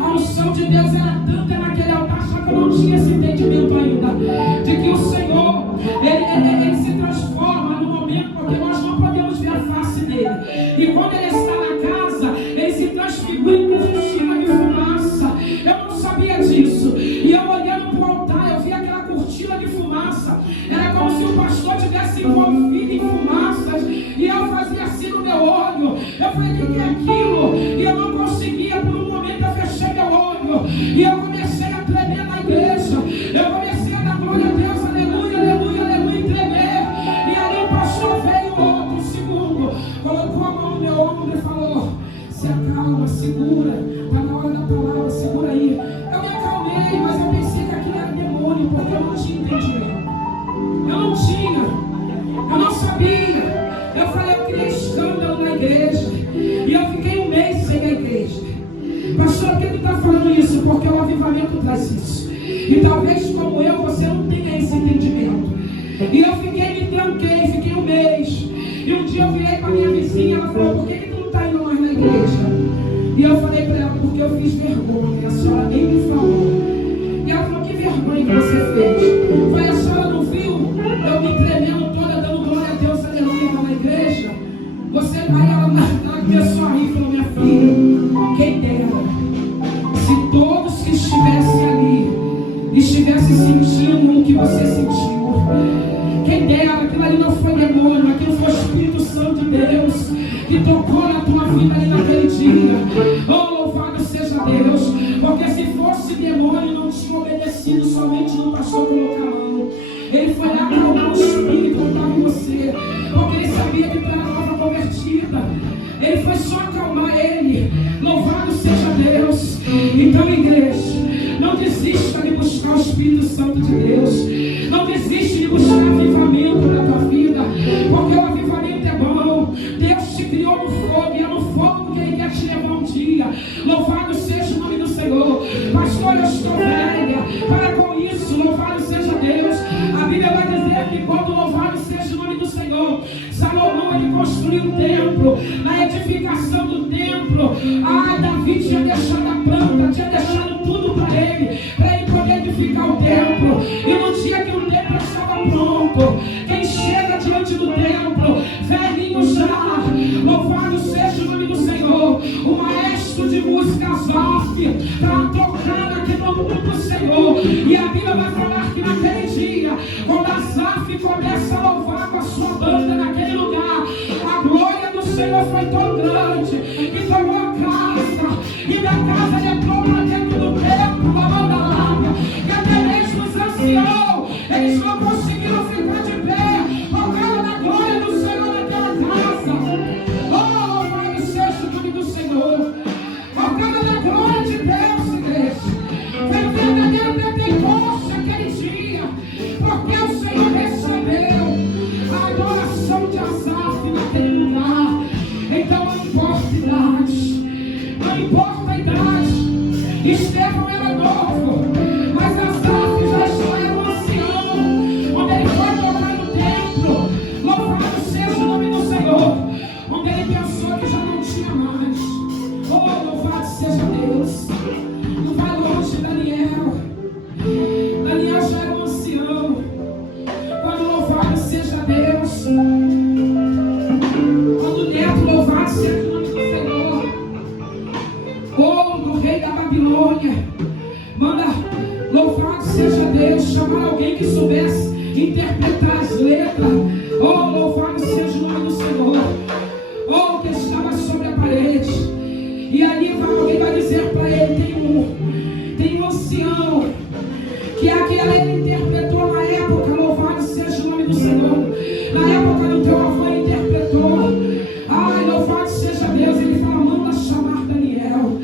A unção de Deus era tanta naquele altar, só que eu não tinha esse entendimento ainda de que o Senhor, ele se transforma no momento, porque nós não podemos ver a face dele. E quando ele está na casa, ele se transfigura em cortina de fumaça. Eu não sabia disso. E eu olhando para o altar, eu vi aquela cortina de fumaça. Era como se o pastor tivesse envolvido em fumaças. E eu fazia assim no meu olho. Eu falei, o que é aquilo? E eu não conseguia, por um momento eu fechei meu olho. E eu comecei a tremer na igreja. Eu comecei a dar glória a Deus, aleluia, aleluia, aleluia, e tremer. E ali o pastor veio outro segundo, colocou a mão no meu ombro e falou, se acalma, segura, está na hora da palavra, segura aí. Eu me acalmei, mas eu pensei que aquilo era demônio, porque eu não tinha entendimento. Eu não sabia. Eu falei, eu queria escândalo na igreja. E eu fiquei um mês sem a igreja. Pastor, por que ele está falando isso? Porque o avivamento traz isso. E talvez como eu, você não tenha esse entendimento. E eu me tranquei, fiquei um mês. E um dia eu virei para minha vizinha, ela falou, por que tu não está indo mais na igreja? E eu falei para ela, porque eu fiz vergonha, a senhora nem me falou. E ela falou, que vergonha que você fez? Eu falei, a senhora não viu? Eu me tremendo toda, dando glória a Deus, aleluia, na igreja. Você vai, ela começou a rir e falou, minha filha, quem dera, se todos que estivessem ali estivessem sentindo o que você sentiu. Quem dera, aquilo ali não foi demônio, aquilo foi o Espírito Santo de Deus que tocou na tua vida ali naquele dia. Oh, louvado seja Deus, porque se fosse demônio não tinha obedecido somente no pastor colocar a mão. Ele foi lá acalmar o Espírito que estava em você, porque ele sabia que tu era nova convertida. Ele foi só acalmar ele. Louvado seja Deus. Então, igreja, não desista de buscar o Espírito Santo de Deus. Não desiste de buscar avivamento na tua vida, porque o avivamento é bom. Deus te criou no fogo, e é no fogo que Ele quer te levar um dia. Louvado seja o nome do Senhor. Pastor, eu estou velha, para com isso. Louvado seja Deus. A Bíblia vai dizer que quando louvado seja o nome do Senhor, Salomão, ele construiu o templo. Na edificação do templo, Davi tinha deixado a planta, tinha deixado tudo para ele poder edificar o templo. E no dia que o templo estava pronto, quem chega diante do templo, velhinho já, louvado seja o nome do Senhor, o maestro de música Asaf, para tocar naquele nome do Senhor. E a Bíblia vai falar que naquele dia, quando Asaf começa a louvar com a sua banda naquele lugar, a glória do Senhor foi tão grande que tomou a casa, e da casa ele entrou para dentro do templo, a banda larga, e até mesmo os anciãos, eles não conseguiram ficar de pé por causa da glória do Senhor naquela casa. Oh, louvado seja o nome do Senhor, por causa da glória de Deus, igreja. Foi um verdadeiro Pentecoste aquele dia, porque o Senhor recebeu a adoração de Asaf naquele lugar. Então não importa a idade, não importa a idade. Estevão era novo, mas Asaf já era um ancião. Onde ele foi tocar no templo, louvado seja o nome do Senhor, onde ele pensou que já não tinha mais. Oh, louvado seja Deus. Não vai longe, Daniel. Daniel já era um ancião. Quando louvado seja Deus, quando o neto, louvado seja o nome do Senhor, ou do rei da Babilônia, manda, louvado seja Deus, chamar alguém que soubesse interpretar as letras. Oh, louvado seja o nome do Senhor. Oh, que estava sobre a parede, e ali alguém vai dizer para ele, tem um ancião, que aquela ele interpretou na época, louvado seja o nome do Senhor. Na época do teu avô ele interpretou. Ai, louvado seja Deus. Ele fala, manda chamar Daniel.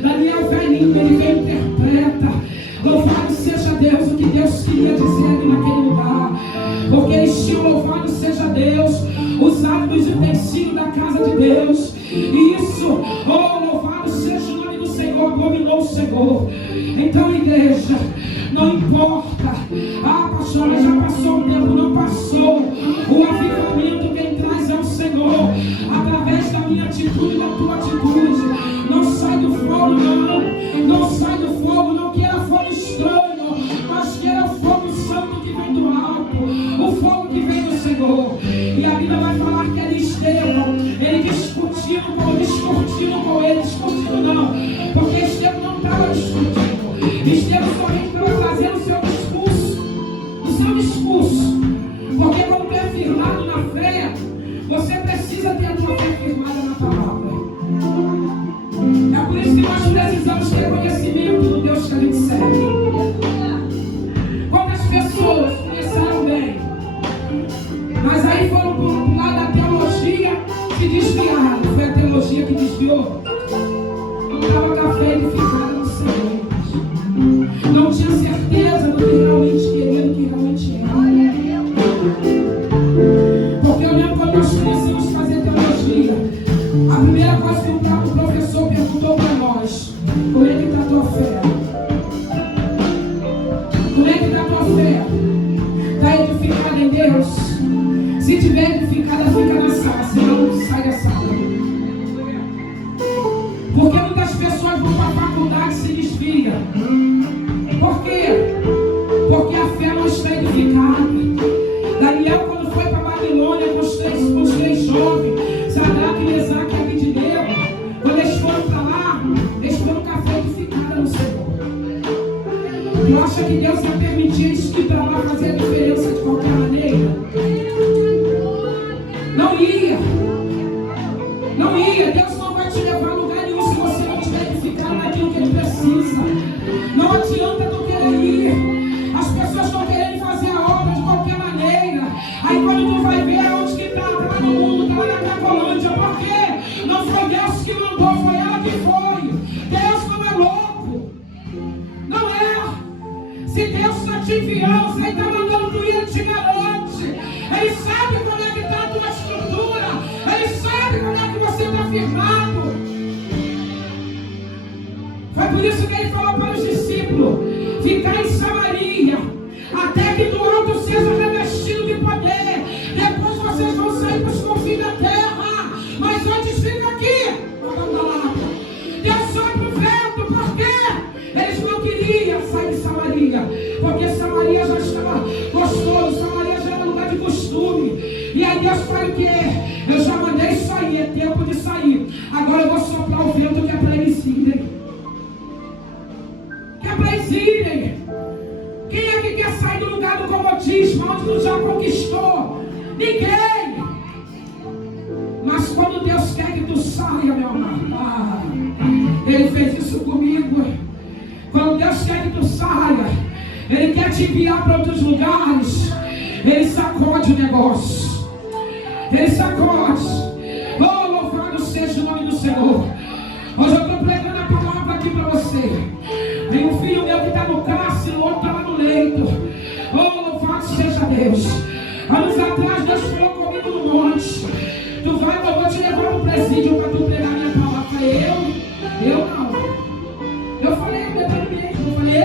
Daniel velhinho, ele veio profeta. Louvado seja Deus, o que Deus queria dizer ali naquele lugar. Porque eles tinham, louvado seja Deus, usado os utensílios da casa de Deus. E isso, oh, louvado seja o nome do Senhor, abominou o Senhor. Então, igreja, não importa. Ah, pastor, mas já passou o tempo. Não passou. O avivamento quem traz é o Senhor. Através da minha atitude e da tua atitude. Não sai do fogo, não. Não sai do fogo. Não queira fogo estranho, mas queira fogo santo que vem do alto. O fogo que vem do Senhor. E a Bíblia vai falar que era Estevão. Ele discutindo com ele. Discutindo não. Porque Estevão não estava discutindo. Estevão somente estava fazendo o seu discurso. O seu discurso. Porque quando tu é firmado na fé, você precisa ter a tua fé firmada na palavra. É por isso que nós precisamos ter conhecimento do Deus que a gente serve. Quantas pessoas começaram bem, mas aí foram para o lado da teologia, se desviaram. Foi a teologia que desviou. Não estava com a fé edificada no Senhor. Não tinha certeza do que realmente queria, do que realmente era. Porque eu lembro quando nós começamos a fazer teologia, a primeira coisa que o próprio professor perguntou para nós: como é que está a tua fé? Como é que está a tua fé? Está edificada em Deus? Se tiver edificada, fica na sala, senão sai da sala. Porque muitas pessoas vão para a faculdade e se desviam. Por quê? Porque a fé não está edificada. Daniel, quando foi para a Babilônia com os três jovens, Sadraque, Mesaque e Abednego, quando eles foram para lá, eles foram com a fé edificada no Senhor. Tu acha que Deus ia permitir eles ir para lá fazer a diferença de qualquer maneira? Não ia. Não ia. Deus não vai te levar a lugar nenhum se você não estiver edificado naquilo que Ele precisa. Não adianta tu querer ir. As pessoas estão querendo fazer a obra de qualquer maneira. Aí quando tu vai ver onde que está, está lá no mundo, está lá na Cracolândia. Por quê? Não foi Deus que mandou, foi ela que foi. Deus não é louco. Não é. Se Deus está te enviando, você está mandando tu ir, Ele te garante. Ele sabe como é que está a tua estrutura. Ele sabe como é que você está firmado. Foi por isso que Ele falou para os discípulos: ficar em Samaria, até que do alto seja revestido de poder. Depois vocês vão sair para os confins da terra. Mas antes fica aqui. Deus sopra o vento. Por quê? Eles não queriam sair de Samaria, porque Samaria já estava gostoso. Samaria já era lugar de costume. E aí Deus fala o quê? Eu já mandei sair, é tempo de sair. Agora eu vou soprar o vento que é para eles irem. Que é para eles irem. Quem é que quer sair do lugar do comodismo, onde tu já conquistou? Ninguém. Mas quando Deus quer que tu saia, meu amado, Ele fez isso comigo. Quando Deus quer que tu saia, Ele quer te enviar para outros lugares, Ele sacode o negócio. Ele sacode. Oh, louvado seja o nome do Senhor. Hoje eu estou pregando a palavra aqui para você. Tem um filho meu que está no cárcere, o outro está lá no leito. Oh, louvado seja Deus. Anos atrás Deus falou comigo no monte: tu vai, eu vou te levar para o presídio para tu pregar minha palavra. Eu falei, eu não. Eu falei, eu falei,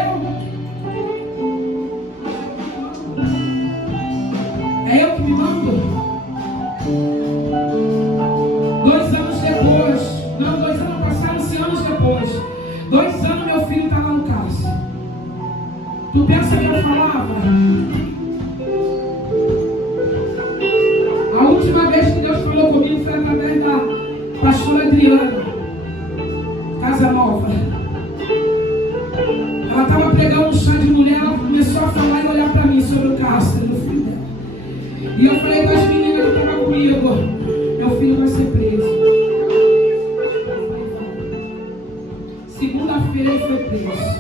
é eu que me mando. 2 anos depois, não, 2 anos passaram-se anos depois. 2 anos meu filho está lá no cárcere. Tu pensa que eu falava? A última vez que Deus falou comigo foi através da pastora Adriana Casa Nova. Ela estava pregando um chá de mulher, ela começou a falar e olhar para mim sobre o cárcere do filho dela. E eu falei para as meninas que estavam comigo: meu filho vai ser preso. Segunda-feira ele foi preso.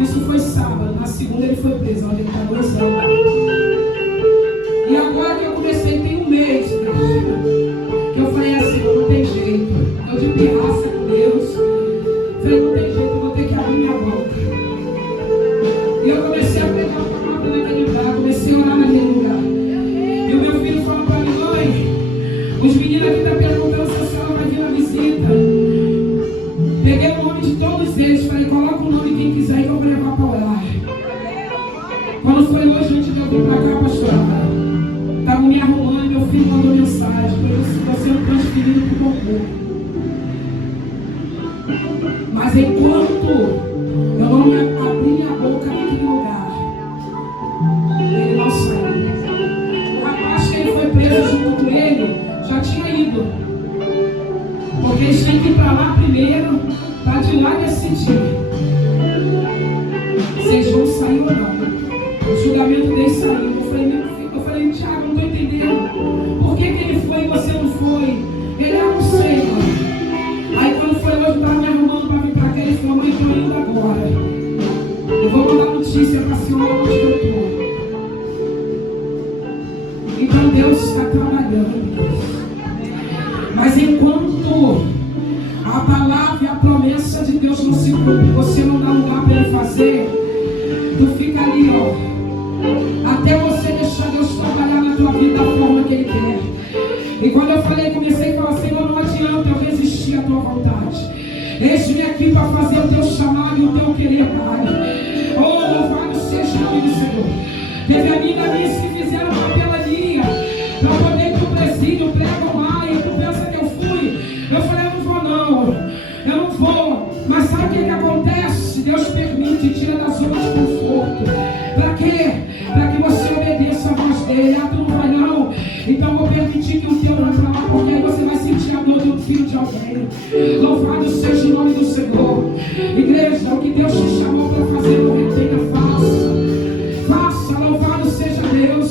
Isso foi sábado. Na segunda ele foi preso. Onde ele está 2 anos. E agora que eu comecei, tem 1 mês, que eu falei assim: não tem jeito. Eu de pirraça com Deus. Falei, não tem jeito, eu vou ter que abrir minha boca. Peguei o nome de todos eles, falei, coloca o nome de quem quiser que eu vou levar para orar. Quando foi hoje, antes de eu vir para cá, pastora, estava me arrumando e meu filho mandou mensagem, eu estou sendo transferido para o concurso. Mas enquanto eu não me abri minha boca naquele lugar, ele não saiu. O rapaz que ele foi preso junto com ele já tinha ido, porque eles têm que ir para lá primeiro, para de lá decidir se eles vão sair ou não. O julgamento deles saiu. Eu falei, Tiago, não estou entendendo. Por que ele foi e você não foi? Ele é um Senhor. Aí quando foi hoje, estava me arrumando para vir para cá, ele falou, mãe, estou indo agora. Eu vou mandar notícia para a senhora onde eu estou. Então Deus está trabalhando. Mas enquanto a palavra e a promessa de Deus não se cumpre, você não dá lugar para ele fazer, tu fica ali, ó. Até você deixar Deus trabalhar na tua vida da forma que Ele quer. E quando eu falei, comecei a falar, Senhor, não adianta eu resistir à tua vontade. Eis-me aqui para fazer o teu chamado e o teu querer, Pai. Oh, louvado seja o nome do Senhor. Teve amiga minha que fizeram uma papelaria para poder ir para o presídio, pregam lá, e tu pensa que eu fui. Eu falei, eu não vou não. Eu não vou. Mas sabe o que acontece? Deus permite, tira da zona de conforto. Para quê? Para que você obedeça a voz dele. Ah, tu não vai não? Então vou permitir que o teu vá para lá, porque aí você vai sentir a dor de um filho de alguém. Louvado seja o nome do Senhor. Igreja, o que Deus te chamou para fazer, não retenha, faça, louvado seja Deus.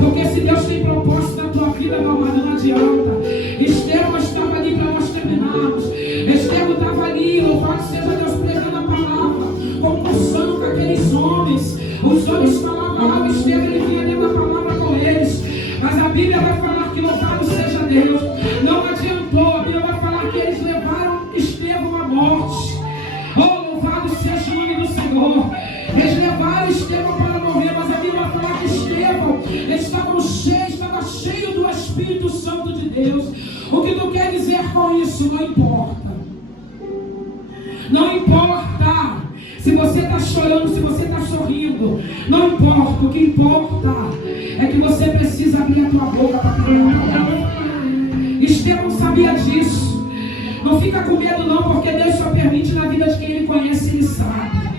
Porque se Deus tem propósito na tua vida, meu amado, não adianta. Estevão estava ali para nós terminarmos. Estevão estava ali, louvado seja Deus, pregando a palavra, concursando com aqueles homens. Os homens falavam algo, Estevão, ele vinha dentro da palavra com eles. Mas a Bíblia vai falar que louvado seja Deus. Não adiantou, a Bíblia vai falar que eles levaram Estevão à morte. Oh, louvado seja o nome do Senhor. Eles levaram Estevão para morrer, mas a Bíblia vai falar que Estevão estava cheio do Espírito Santo de Deus. O que tu quer dizer com isso? Não importa. Não importa se você está chorando, se você está sorrindo. Não importa. O que importa é que você precisa abrir a tua boca para pregar a palavra. Estevão sabia disso. Não fica com medo não, porque Deus só permite na vida de quem Ele conhece, Ele sabe.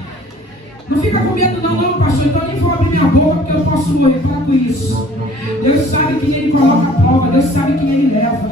Não fica com medo não, pastor. Então nem vou abrir minha boca porque eu posso morrer. Para com isso. Deus sabe quem Ele coloca a prova. Deus sabe quem Ele leva.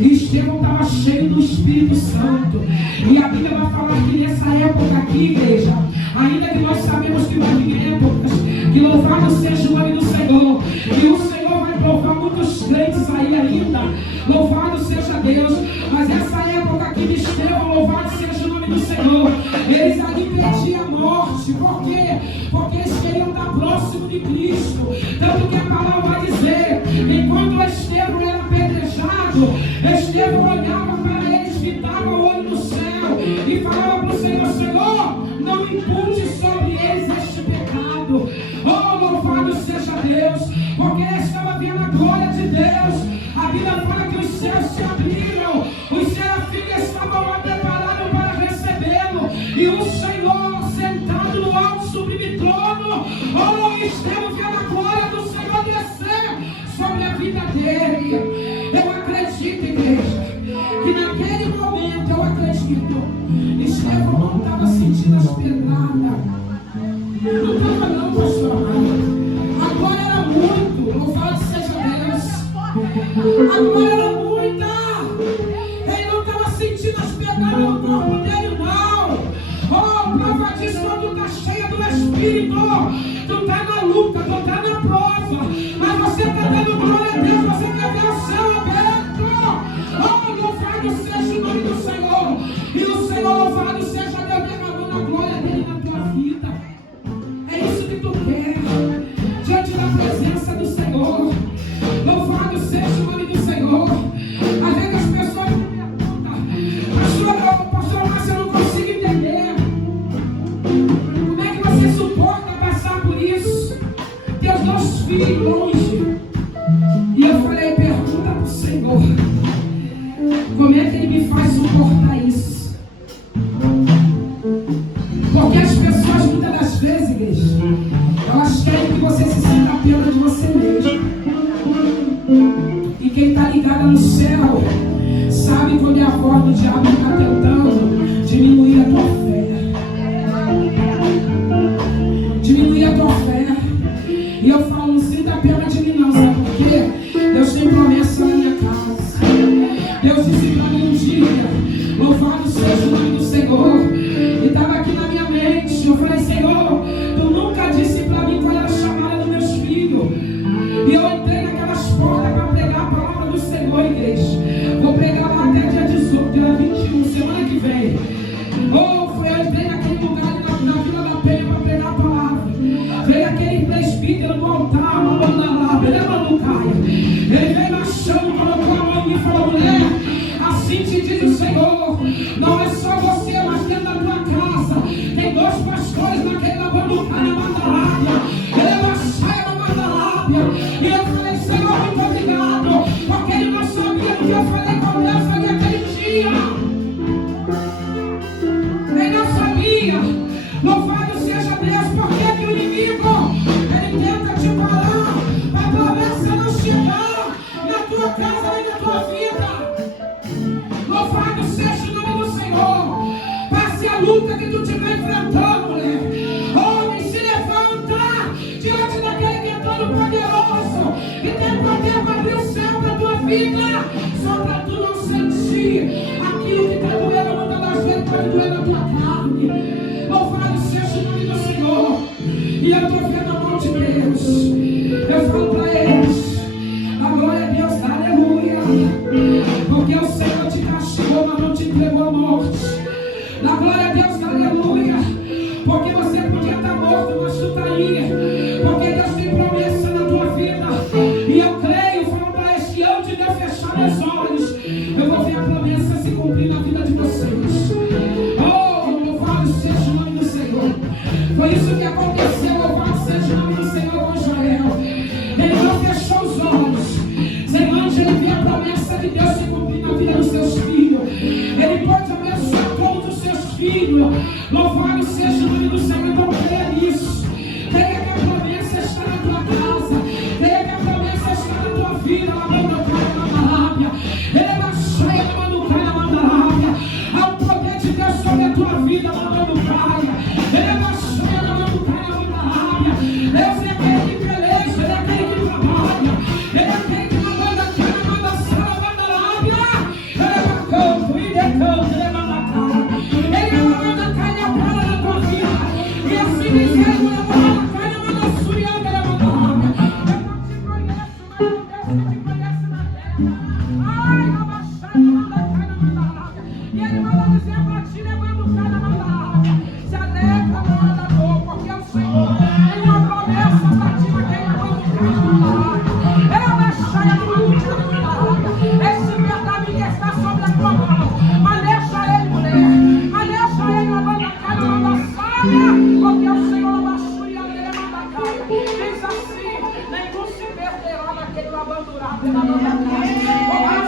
E Estevão estava cheio do Espírito Santo. E a Bíblia vai falar que nessa época aqui, igreja, ainda que nós sabemos que vai vir épocas, que louvado seja o nome do Senhor. E o Senhor vai provar muitos crentes aí ainda. Louvado seja Deus. Mas essa época aqui de Estevão, louvado seja o nome do Senhor. Eles ali pediam a morte. Por quê? Porque eles queriam estar próximo de Cristo. Tanto que a palavra vai dizer, enquanto Estevão era apedrejado, Estevão olhava para eles, fitava o olho no céu e falava para o Senhor, Senhor, não impute sobre eles este pecado. Oh, louvado seja Deus, porque eles estavam vendo a glória de Deus. A Bíblia fala que os céus se abriram, os serafins estavam lá preparados para recebê-lo, e o Senhor sentado no alto sublime trono. Oh, Estevão vendo a glória do Senhor descer sobre a vida dele. Eu acredito, igreja, que naquele momento, eu acredito, Estevão não estava sentindo as pedradas. Não estava não, pastor. Agora era muito, louvado seja Deus. Agora era muita. Ele não estava sentindo as pedradas no corpo dele, não. Oh, prova disso quando tu está cheia do Espírito. Tu está na luta, tu está na prova. Mas você está dando glória a Deus, você quer ver o céu aberto. Oh, louvado seja o nome do Senhor. E o Senhor, louvado seja Deus, derramando a glória dele na tua vida. É isso que tu quer, diante da presença do Senhor. Louvado seja o nome do Senhor. Às vezes as pessoas me perguntam, pastor Márcio, eu não consigo entender. Como é que você suporta passar por isso? Teus dons seja o nome do Senhor. E estava aqui na minha mente. Eu falei, Senhor, Tu nunca disse para mim qual era a chamada dos meus filhos. E eu entrei naquelas portas para pregar a palavra do Senhor, igreja. Vou pregar lá até dia 18, dia 21, semana que vem. Eu entrei naquele lugar ali na Vila da Penha para pregar a palavra. Veio aquele presbítero no altar, mandando a lábia, levando o caia. Ele veio marchando, colocou a mão em mim e falou, mulher, assim te diz o Senhor, não é só você, mas dentro da tua casa tem 2 pastores naquele lavando o caia na mandalábia. Ele é uma saia na mandalábia. E eu falei, Senhor, muito obrigado, porque ele não sabia do que eu falei com Deus ali aquele dia. Ele não sabia. Louvado seja Deus, porque que o inimigo ele tenta te parar, a promessa não chegar na tua casa nem na tua vida. Louvado seja o nome do Senhor. Passe a luta que tu estiver enfrentando, mulher. Homem, se levanta diante daquele que é todo poderoso e tem poder para abrir o céu para a tua vida, só para tu não sentir aquilo que está doendo. Muitas das vezes pode doer na tua carne. Louvado seja o nome do Senhor. E eu estou vendo a mão de Deus. Eu falo para eles, a glória a Deus, aleluia. Porque o Senhor te castigou, mas não te entregou à morte. Na glória a Deus, aleluia. Porque você podia estar morto, mas tu está aí. Porque Deus tem promessa na tua vida. E eu creio, falo para eles que antes de eu fechar meus olhos, eu vou ver a promessa se cumprir na vida de vocês. Seja o nome do Senhor. Foi isso que aconteceu. Louvado seja o nome do Senhor com Israel. Ele não fechou os olhos. Sem anjo, ele vê a promessa de Deus se cumprir na vida dos seus filhos. Ele pode abençoar todos os seus filhos. Louvado seja o nome do Senhor. Então creia nisso. Creia que a promessa está na tua casa. Creia que a promessa está na tua vida. Ela manda cair na malábia. Ele é uma cheia, ela manda cair na malábia. Há um poder de Deus sobre a tua vida. Ele é uma cheia, mandando cair na malábia. Deus é aquele que peleja, ele é aquele que trabalha. Ele é aquele que manda cair na malábia. Ele é bacana, ele é canto, ele é mandacana. Ele manda cair na cara da tua vida. E assim diz ele, manda cair na mandaçuria, ele é malábia. Eu não te conheço, mas Deus que te conhece na terra. Ai, na baixada, manda cair na malábia. E ele manda dizer para ti, levando cair na malábia. Se alegra na hora da dor, porque o Senhor tem uma promessa para ti, naquele quando cai na malábia. Ela vai cheia de uma luta na malábia. Esse verdade que está sobre a tua mão. Maneja ele, mulher. Maneja ele, uma banda cai na mandaçaia. Porque o Senhor abaixou e a dele manda caia. Diz assim, nenhum se perderá naquele abandonado pela mandacaia.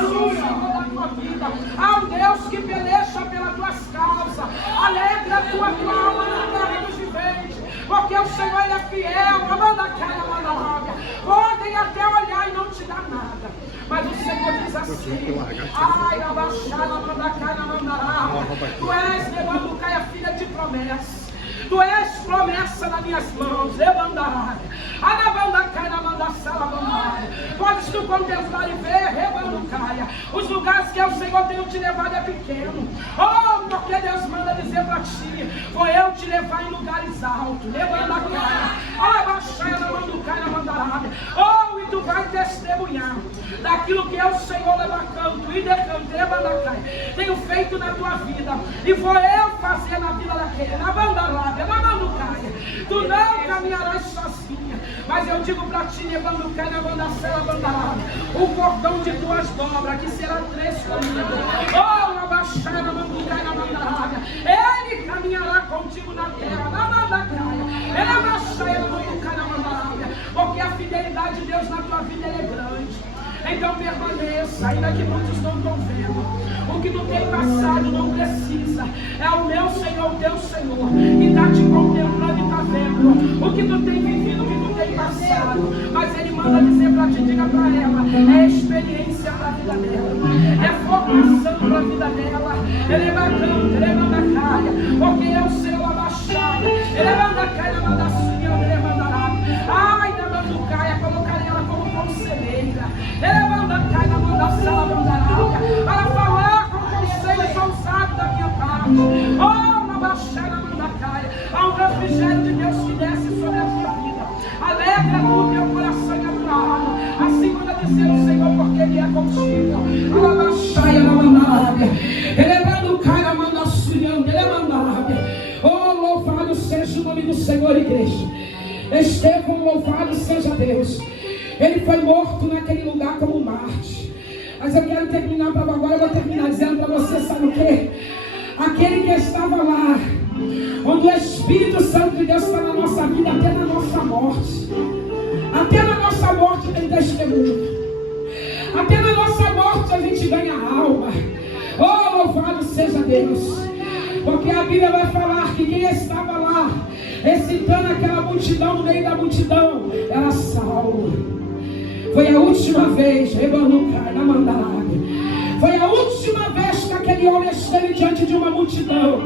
O Senhor da tua vida. Há um Deus que peleja pelas tuas causas. Alegra a tua alma na terra dos viventes. Porque o Senhor ele é fiel. A mandacaia, a mandalábia. Podem até olhar e não te dar nada. Mas o Senhor diz assim, ai, abaixada, mandacaia, a mandalábia. Tu és, levando caia, filha de promessa. Tu és promessa nas minhas mãos, levantará. Anabandacaia, namandaçala, bandaia. Podes tu contemplar e ver, rebandacaia. Os lugares que o Senhor tem te levado é pequeno. Oh, porque Deus manda dizer para ti, vou eu te levar em lugares altos. Levandacaia. Abaixaia, namandacaia, namandarábia. Oh, e tu vai testemunhar daquilo que o Senhor levantou e decanto, levandacaia. Tenho feito na tua vida. E vou eu fazer na vida daquele. Na bandarábia. Tu não caminharás sozinha, mas eu digo para ti, levando cai na bandacela, bandarábia, o cordão de tuas dobras, que será 3 comigo. Oh, abaixar na banducaia, na bandarábia, ele caminhará contigo na terra, na bandacaia, ele abaixar na banducaia, na bandarábia, porque a fidelidade de Deus na tua vida é grande. Então permaneça, ainda que muitos não estão vendo. O que tu tem passado não precisa. É o meu Senhor, o teu Senhor, que está te contemplando e está vendo o que tu tem vivido, o que tu tem passado. Mas Ele manda dizer para ti, diga para ela, é experiência para a vida dela, é formação para a vida dela. Ele bacana, ele manda caia, porque é o Senhor abaixado. Ele manda caia, manda subir, ele mandará. Ai, na manducaia, colocarei ela como conselheira. Ele manda caia, manda sala, mandará. Para falar com conselhos ousados da minha parte. autoridade. Oh, na baixada da caia. Há um refrigério de Deus que desce sobre a tua vida. Alegra no teu coração e a tua alma. Assim manda dizer o Senhor, porque Ele é contigo. Alabaxaia na mandábia. Elevando o cara, manda suiando. Ele é mandábia. Oh, louvado seja o nome do Senhor, igreja. Estevão, louvado seja Deus. Ele foi morto naquele lugar como Marte. Mas eu quero terminar, agora eu vou terminar dizendo para você, sabe o quê? Aquele que estava lá, onde o Espírito Santo de Deus está na nossa vida, até na nossa morte. Até na nossa morte tem testemunho. Até na nossa morte a gente ganha alma. Oh, louvado seja Deus. Porque a Bíblia vai falar que quem estava lá, excitando aquela multidão, no meio da multidão, era Saulo. Foi a última vez, Rebanucai, na Mandábia. Foi a última vez que aquele homem esteve diante de uma multidão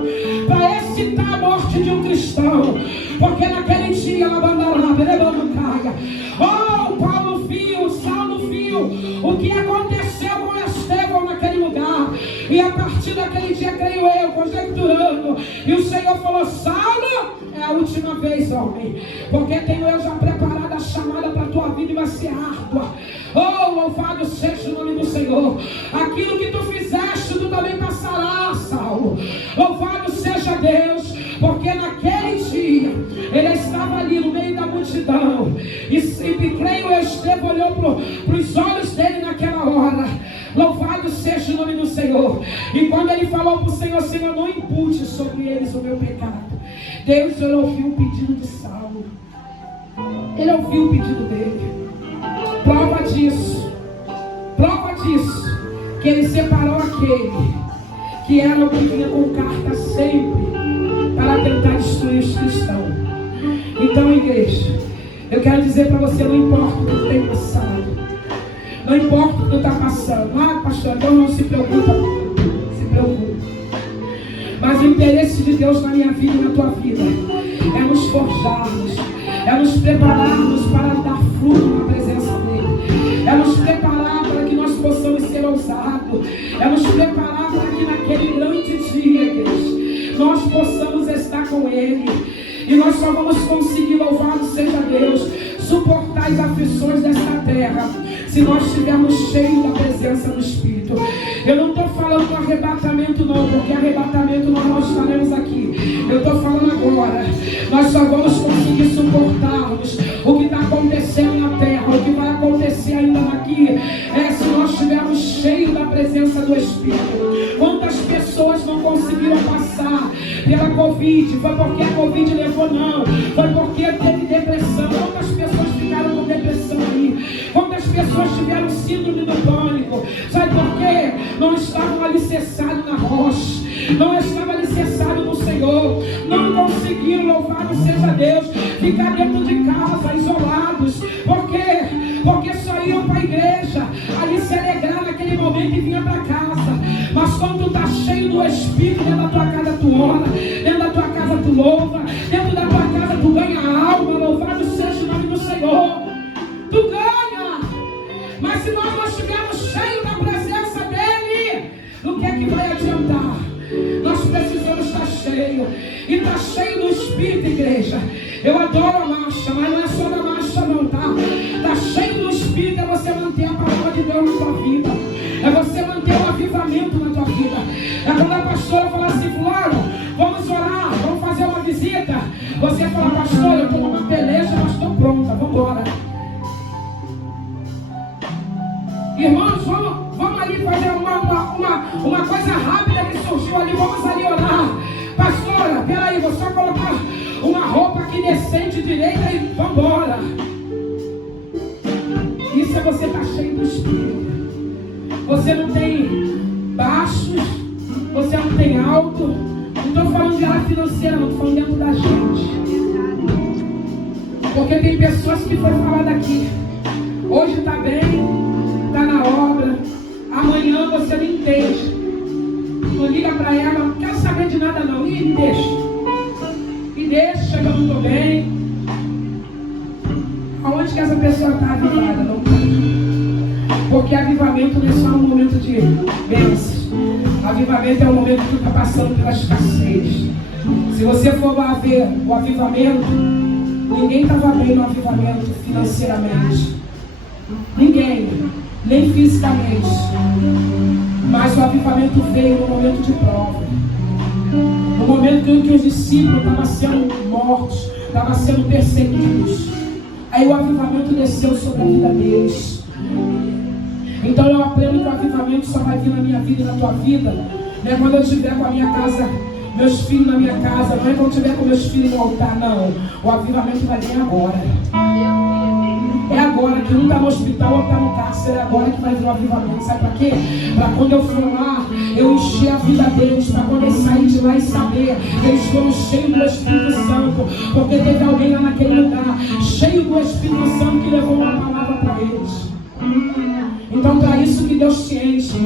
para excitar a morte de um cristão. Porque naquele dia, na Mandábia, Rebanucai, oh, Paulo viu, Saulo viu o que aconteceu com Estevão naquele lugar. E a partir daquele dia, creio eu, conjecturando, e o Senhor falou: Saulo, é a última vez, homem, porque tenho eu já preparado a chamada para a tua vida e vai ser árdua. Oh, louvado seja o nome do Senhor. Aquilo que tu fizeste, tu também passará, Saulo. Louvado seja Deus, porque naquele dia ele estava ali no meio da multidão, e creio eu, Estevão olhou para os olhos dele naquela hora. Louvado seja o nome do Senhor. E quando ele falou para o Senhor: Senhor, não impute sobre eles o meu pecado, Deus, ele ouviu o pedido de Saulo. Ele ouviu o pedido dele. Prova disso, que ele separou aquele que era o que vinha com carta sempre para tentar destruir os cristãos. Então, igreja, eu quero dizer para você: não importa o que tu tem passado, não importa o que tu está passando. Ah, pastor, então não se preocupa. Se preocupa. Mas o interesse de Deus na minha vida e na tua vida é nos forjarmos, é nos prepararmos para dar fruto na presença dEle, é nos preparar para que nós possamos ser ousados, é nos preparar para que naquele grande dia, igreja, nós possamos estar com Ele. E nós só vamos conseguir, louvado seja Deus, suportar as aflições desta terra se nós estivermos cheios da presença do Espírito. Eu não estou falando do arrebatamento não, porque arrebatamento nós não estaremos aqui. Eu estou falando agora, nós só vamos conseguir suportarmos o que está acontecendo na terra, o que vai acontecer ainda aqui, se nós estivermos cheios da presença do Espírito. Quantas pessoas não conseguiram passar pela Covid? Foi porque a Covid levou? Não, foi porque teve depressão. Quantas pessoas ficaram com depressão aí? Quantas pessoas tiveram síndrome do pânico? Sabe por quê? Não estavam alicerçados na rocha, não estavam alicerçados no Senhor, não conseguiram, louvado seja Deus, ficar dentro de casa, isolados. Por quê? Porque só iam para a igreja ali se alegrar naquele momento e vinha para casa. Mas quando tu está cheio do Espírito, dentro da tua casa tu ora, dentro da tua casa tu louva, dentro da tua casa tu ganha alma. Louvado seja o nome do Senhor. Tu ganha. Mas se nós não estivermos cheios da presença dEle, o que é que vai adiantar? Nós precisamos estar cheios. E estar cheio do Espírito, igreja. Eu adoro a marcha, mas não é só na marcha não, tá? Estar cheio do Espírito é você manter a palavra de Deus na tua vida, é você manter o avivamento na tua vida. É quando a pastora fala assim: fulano, vamos orar, vamos fazer uma visita. Você fala: pastor, eu estou numa peleja, mas estou pronta, vamos embora. Irmãos, vamos ali fazer uma coisa rápida que surgiu ali, vamos ali orar. Pastora, peraí, vou só colocar uma roupa aqui decente, direita e vamos embora. Isso é você estar cheio do Espírito. Você não tem baixos, você não tem alto. Não estou falando de área financeira, não, estou falando dentro da gente. Porque tem pessoas que foi falado aqui, hoje está bem, está na obra, amanhã você não entende. Não liga para ela, não quero saber de nada não, e me deixa. Que eu não estou bem. Aonde que essa pessoa está avivada? Não está. Porque avivamento não é só um momento de bênçãos. Avivamento é o momento que tu está passando pela escassez. Se você for lá ver o avivamento, ninguém estava bem no avivamento financeiramente. Ninguém, nem fisicamente. Mas o avivamento veio no momento de prova. No momento em que os discípulos estavam sendo mortos, estavam sendo perseguidos. Aí o avivamento desceu sobre a vida deles. Então eu aprendo que o avivamento só vai vir na minha vida e na tua vida. Não é quando eu estiver com a minha casa, meus filhos na minha casa, não é quando eu estiver com meus filhos no altar, não. O avivamento vai vir agora. É agora, que um está no hospital, outro está no cárcere. É agora que vai vir o avivamento. Sabe para quê? Para quando eu for lá, eu encher a vida deles. Para quando eles saírem de lá e saber que eles foram cheios do Espírito Santo. Porque teve alguém lá naquele lugar, cheio do Espírito Santo, que levou uma palavra para eles. Então, para isso que Deus te enche,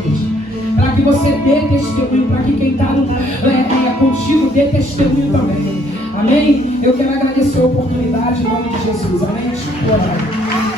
para que você dê testemunho, para que quem está contigo dê testemunho também. Amém? Eu quero agradecer a oportunidade em nome de Jesus. Amém?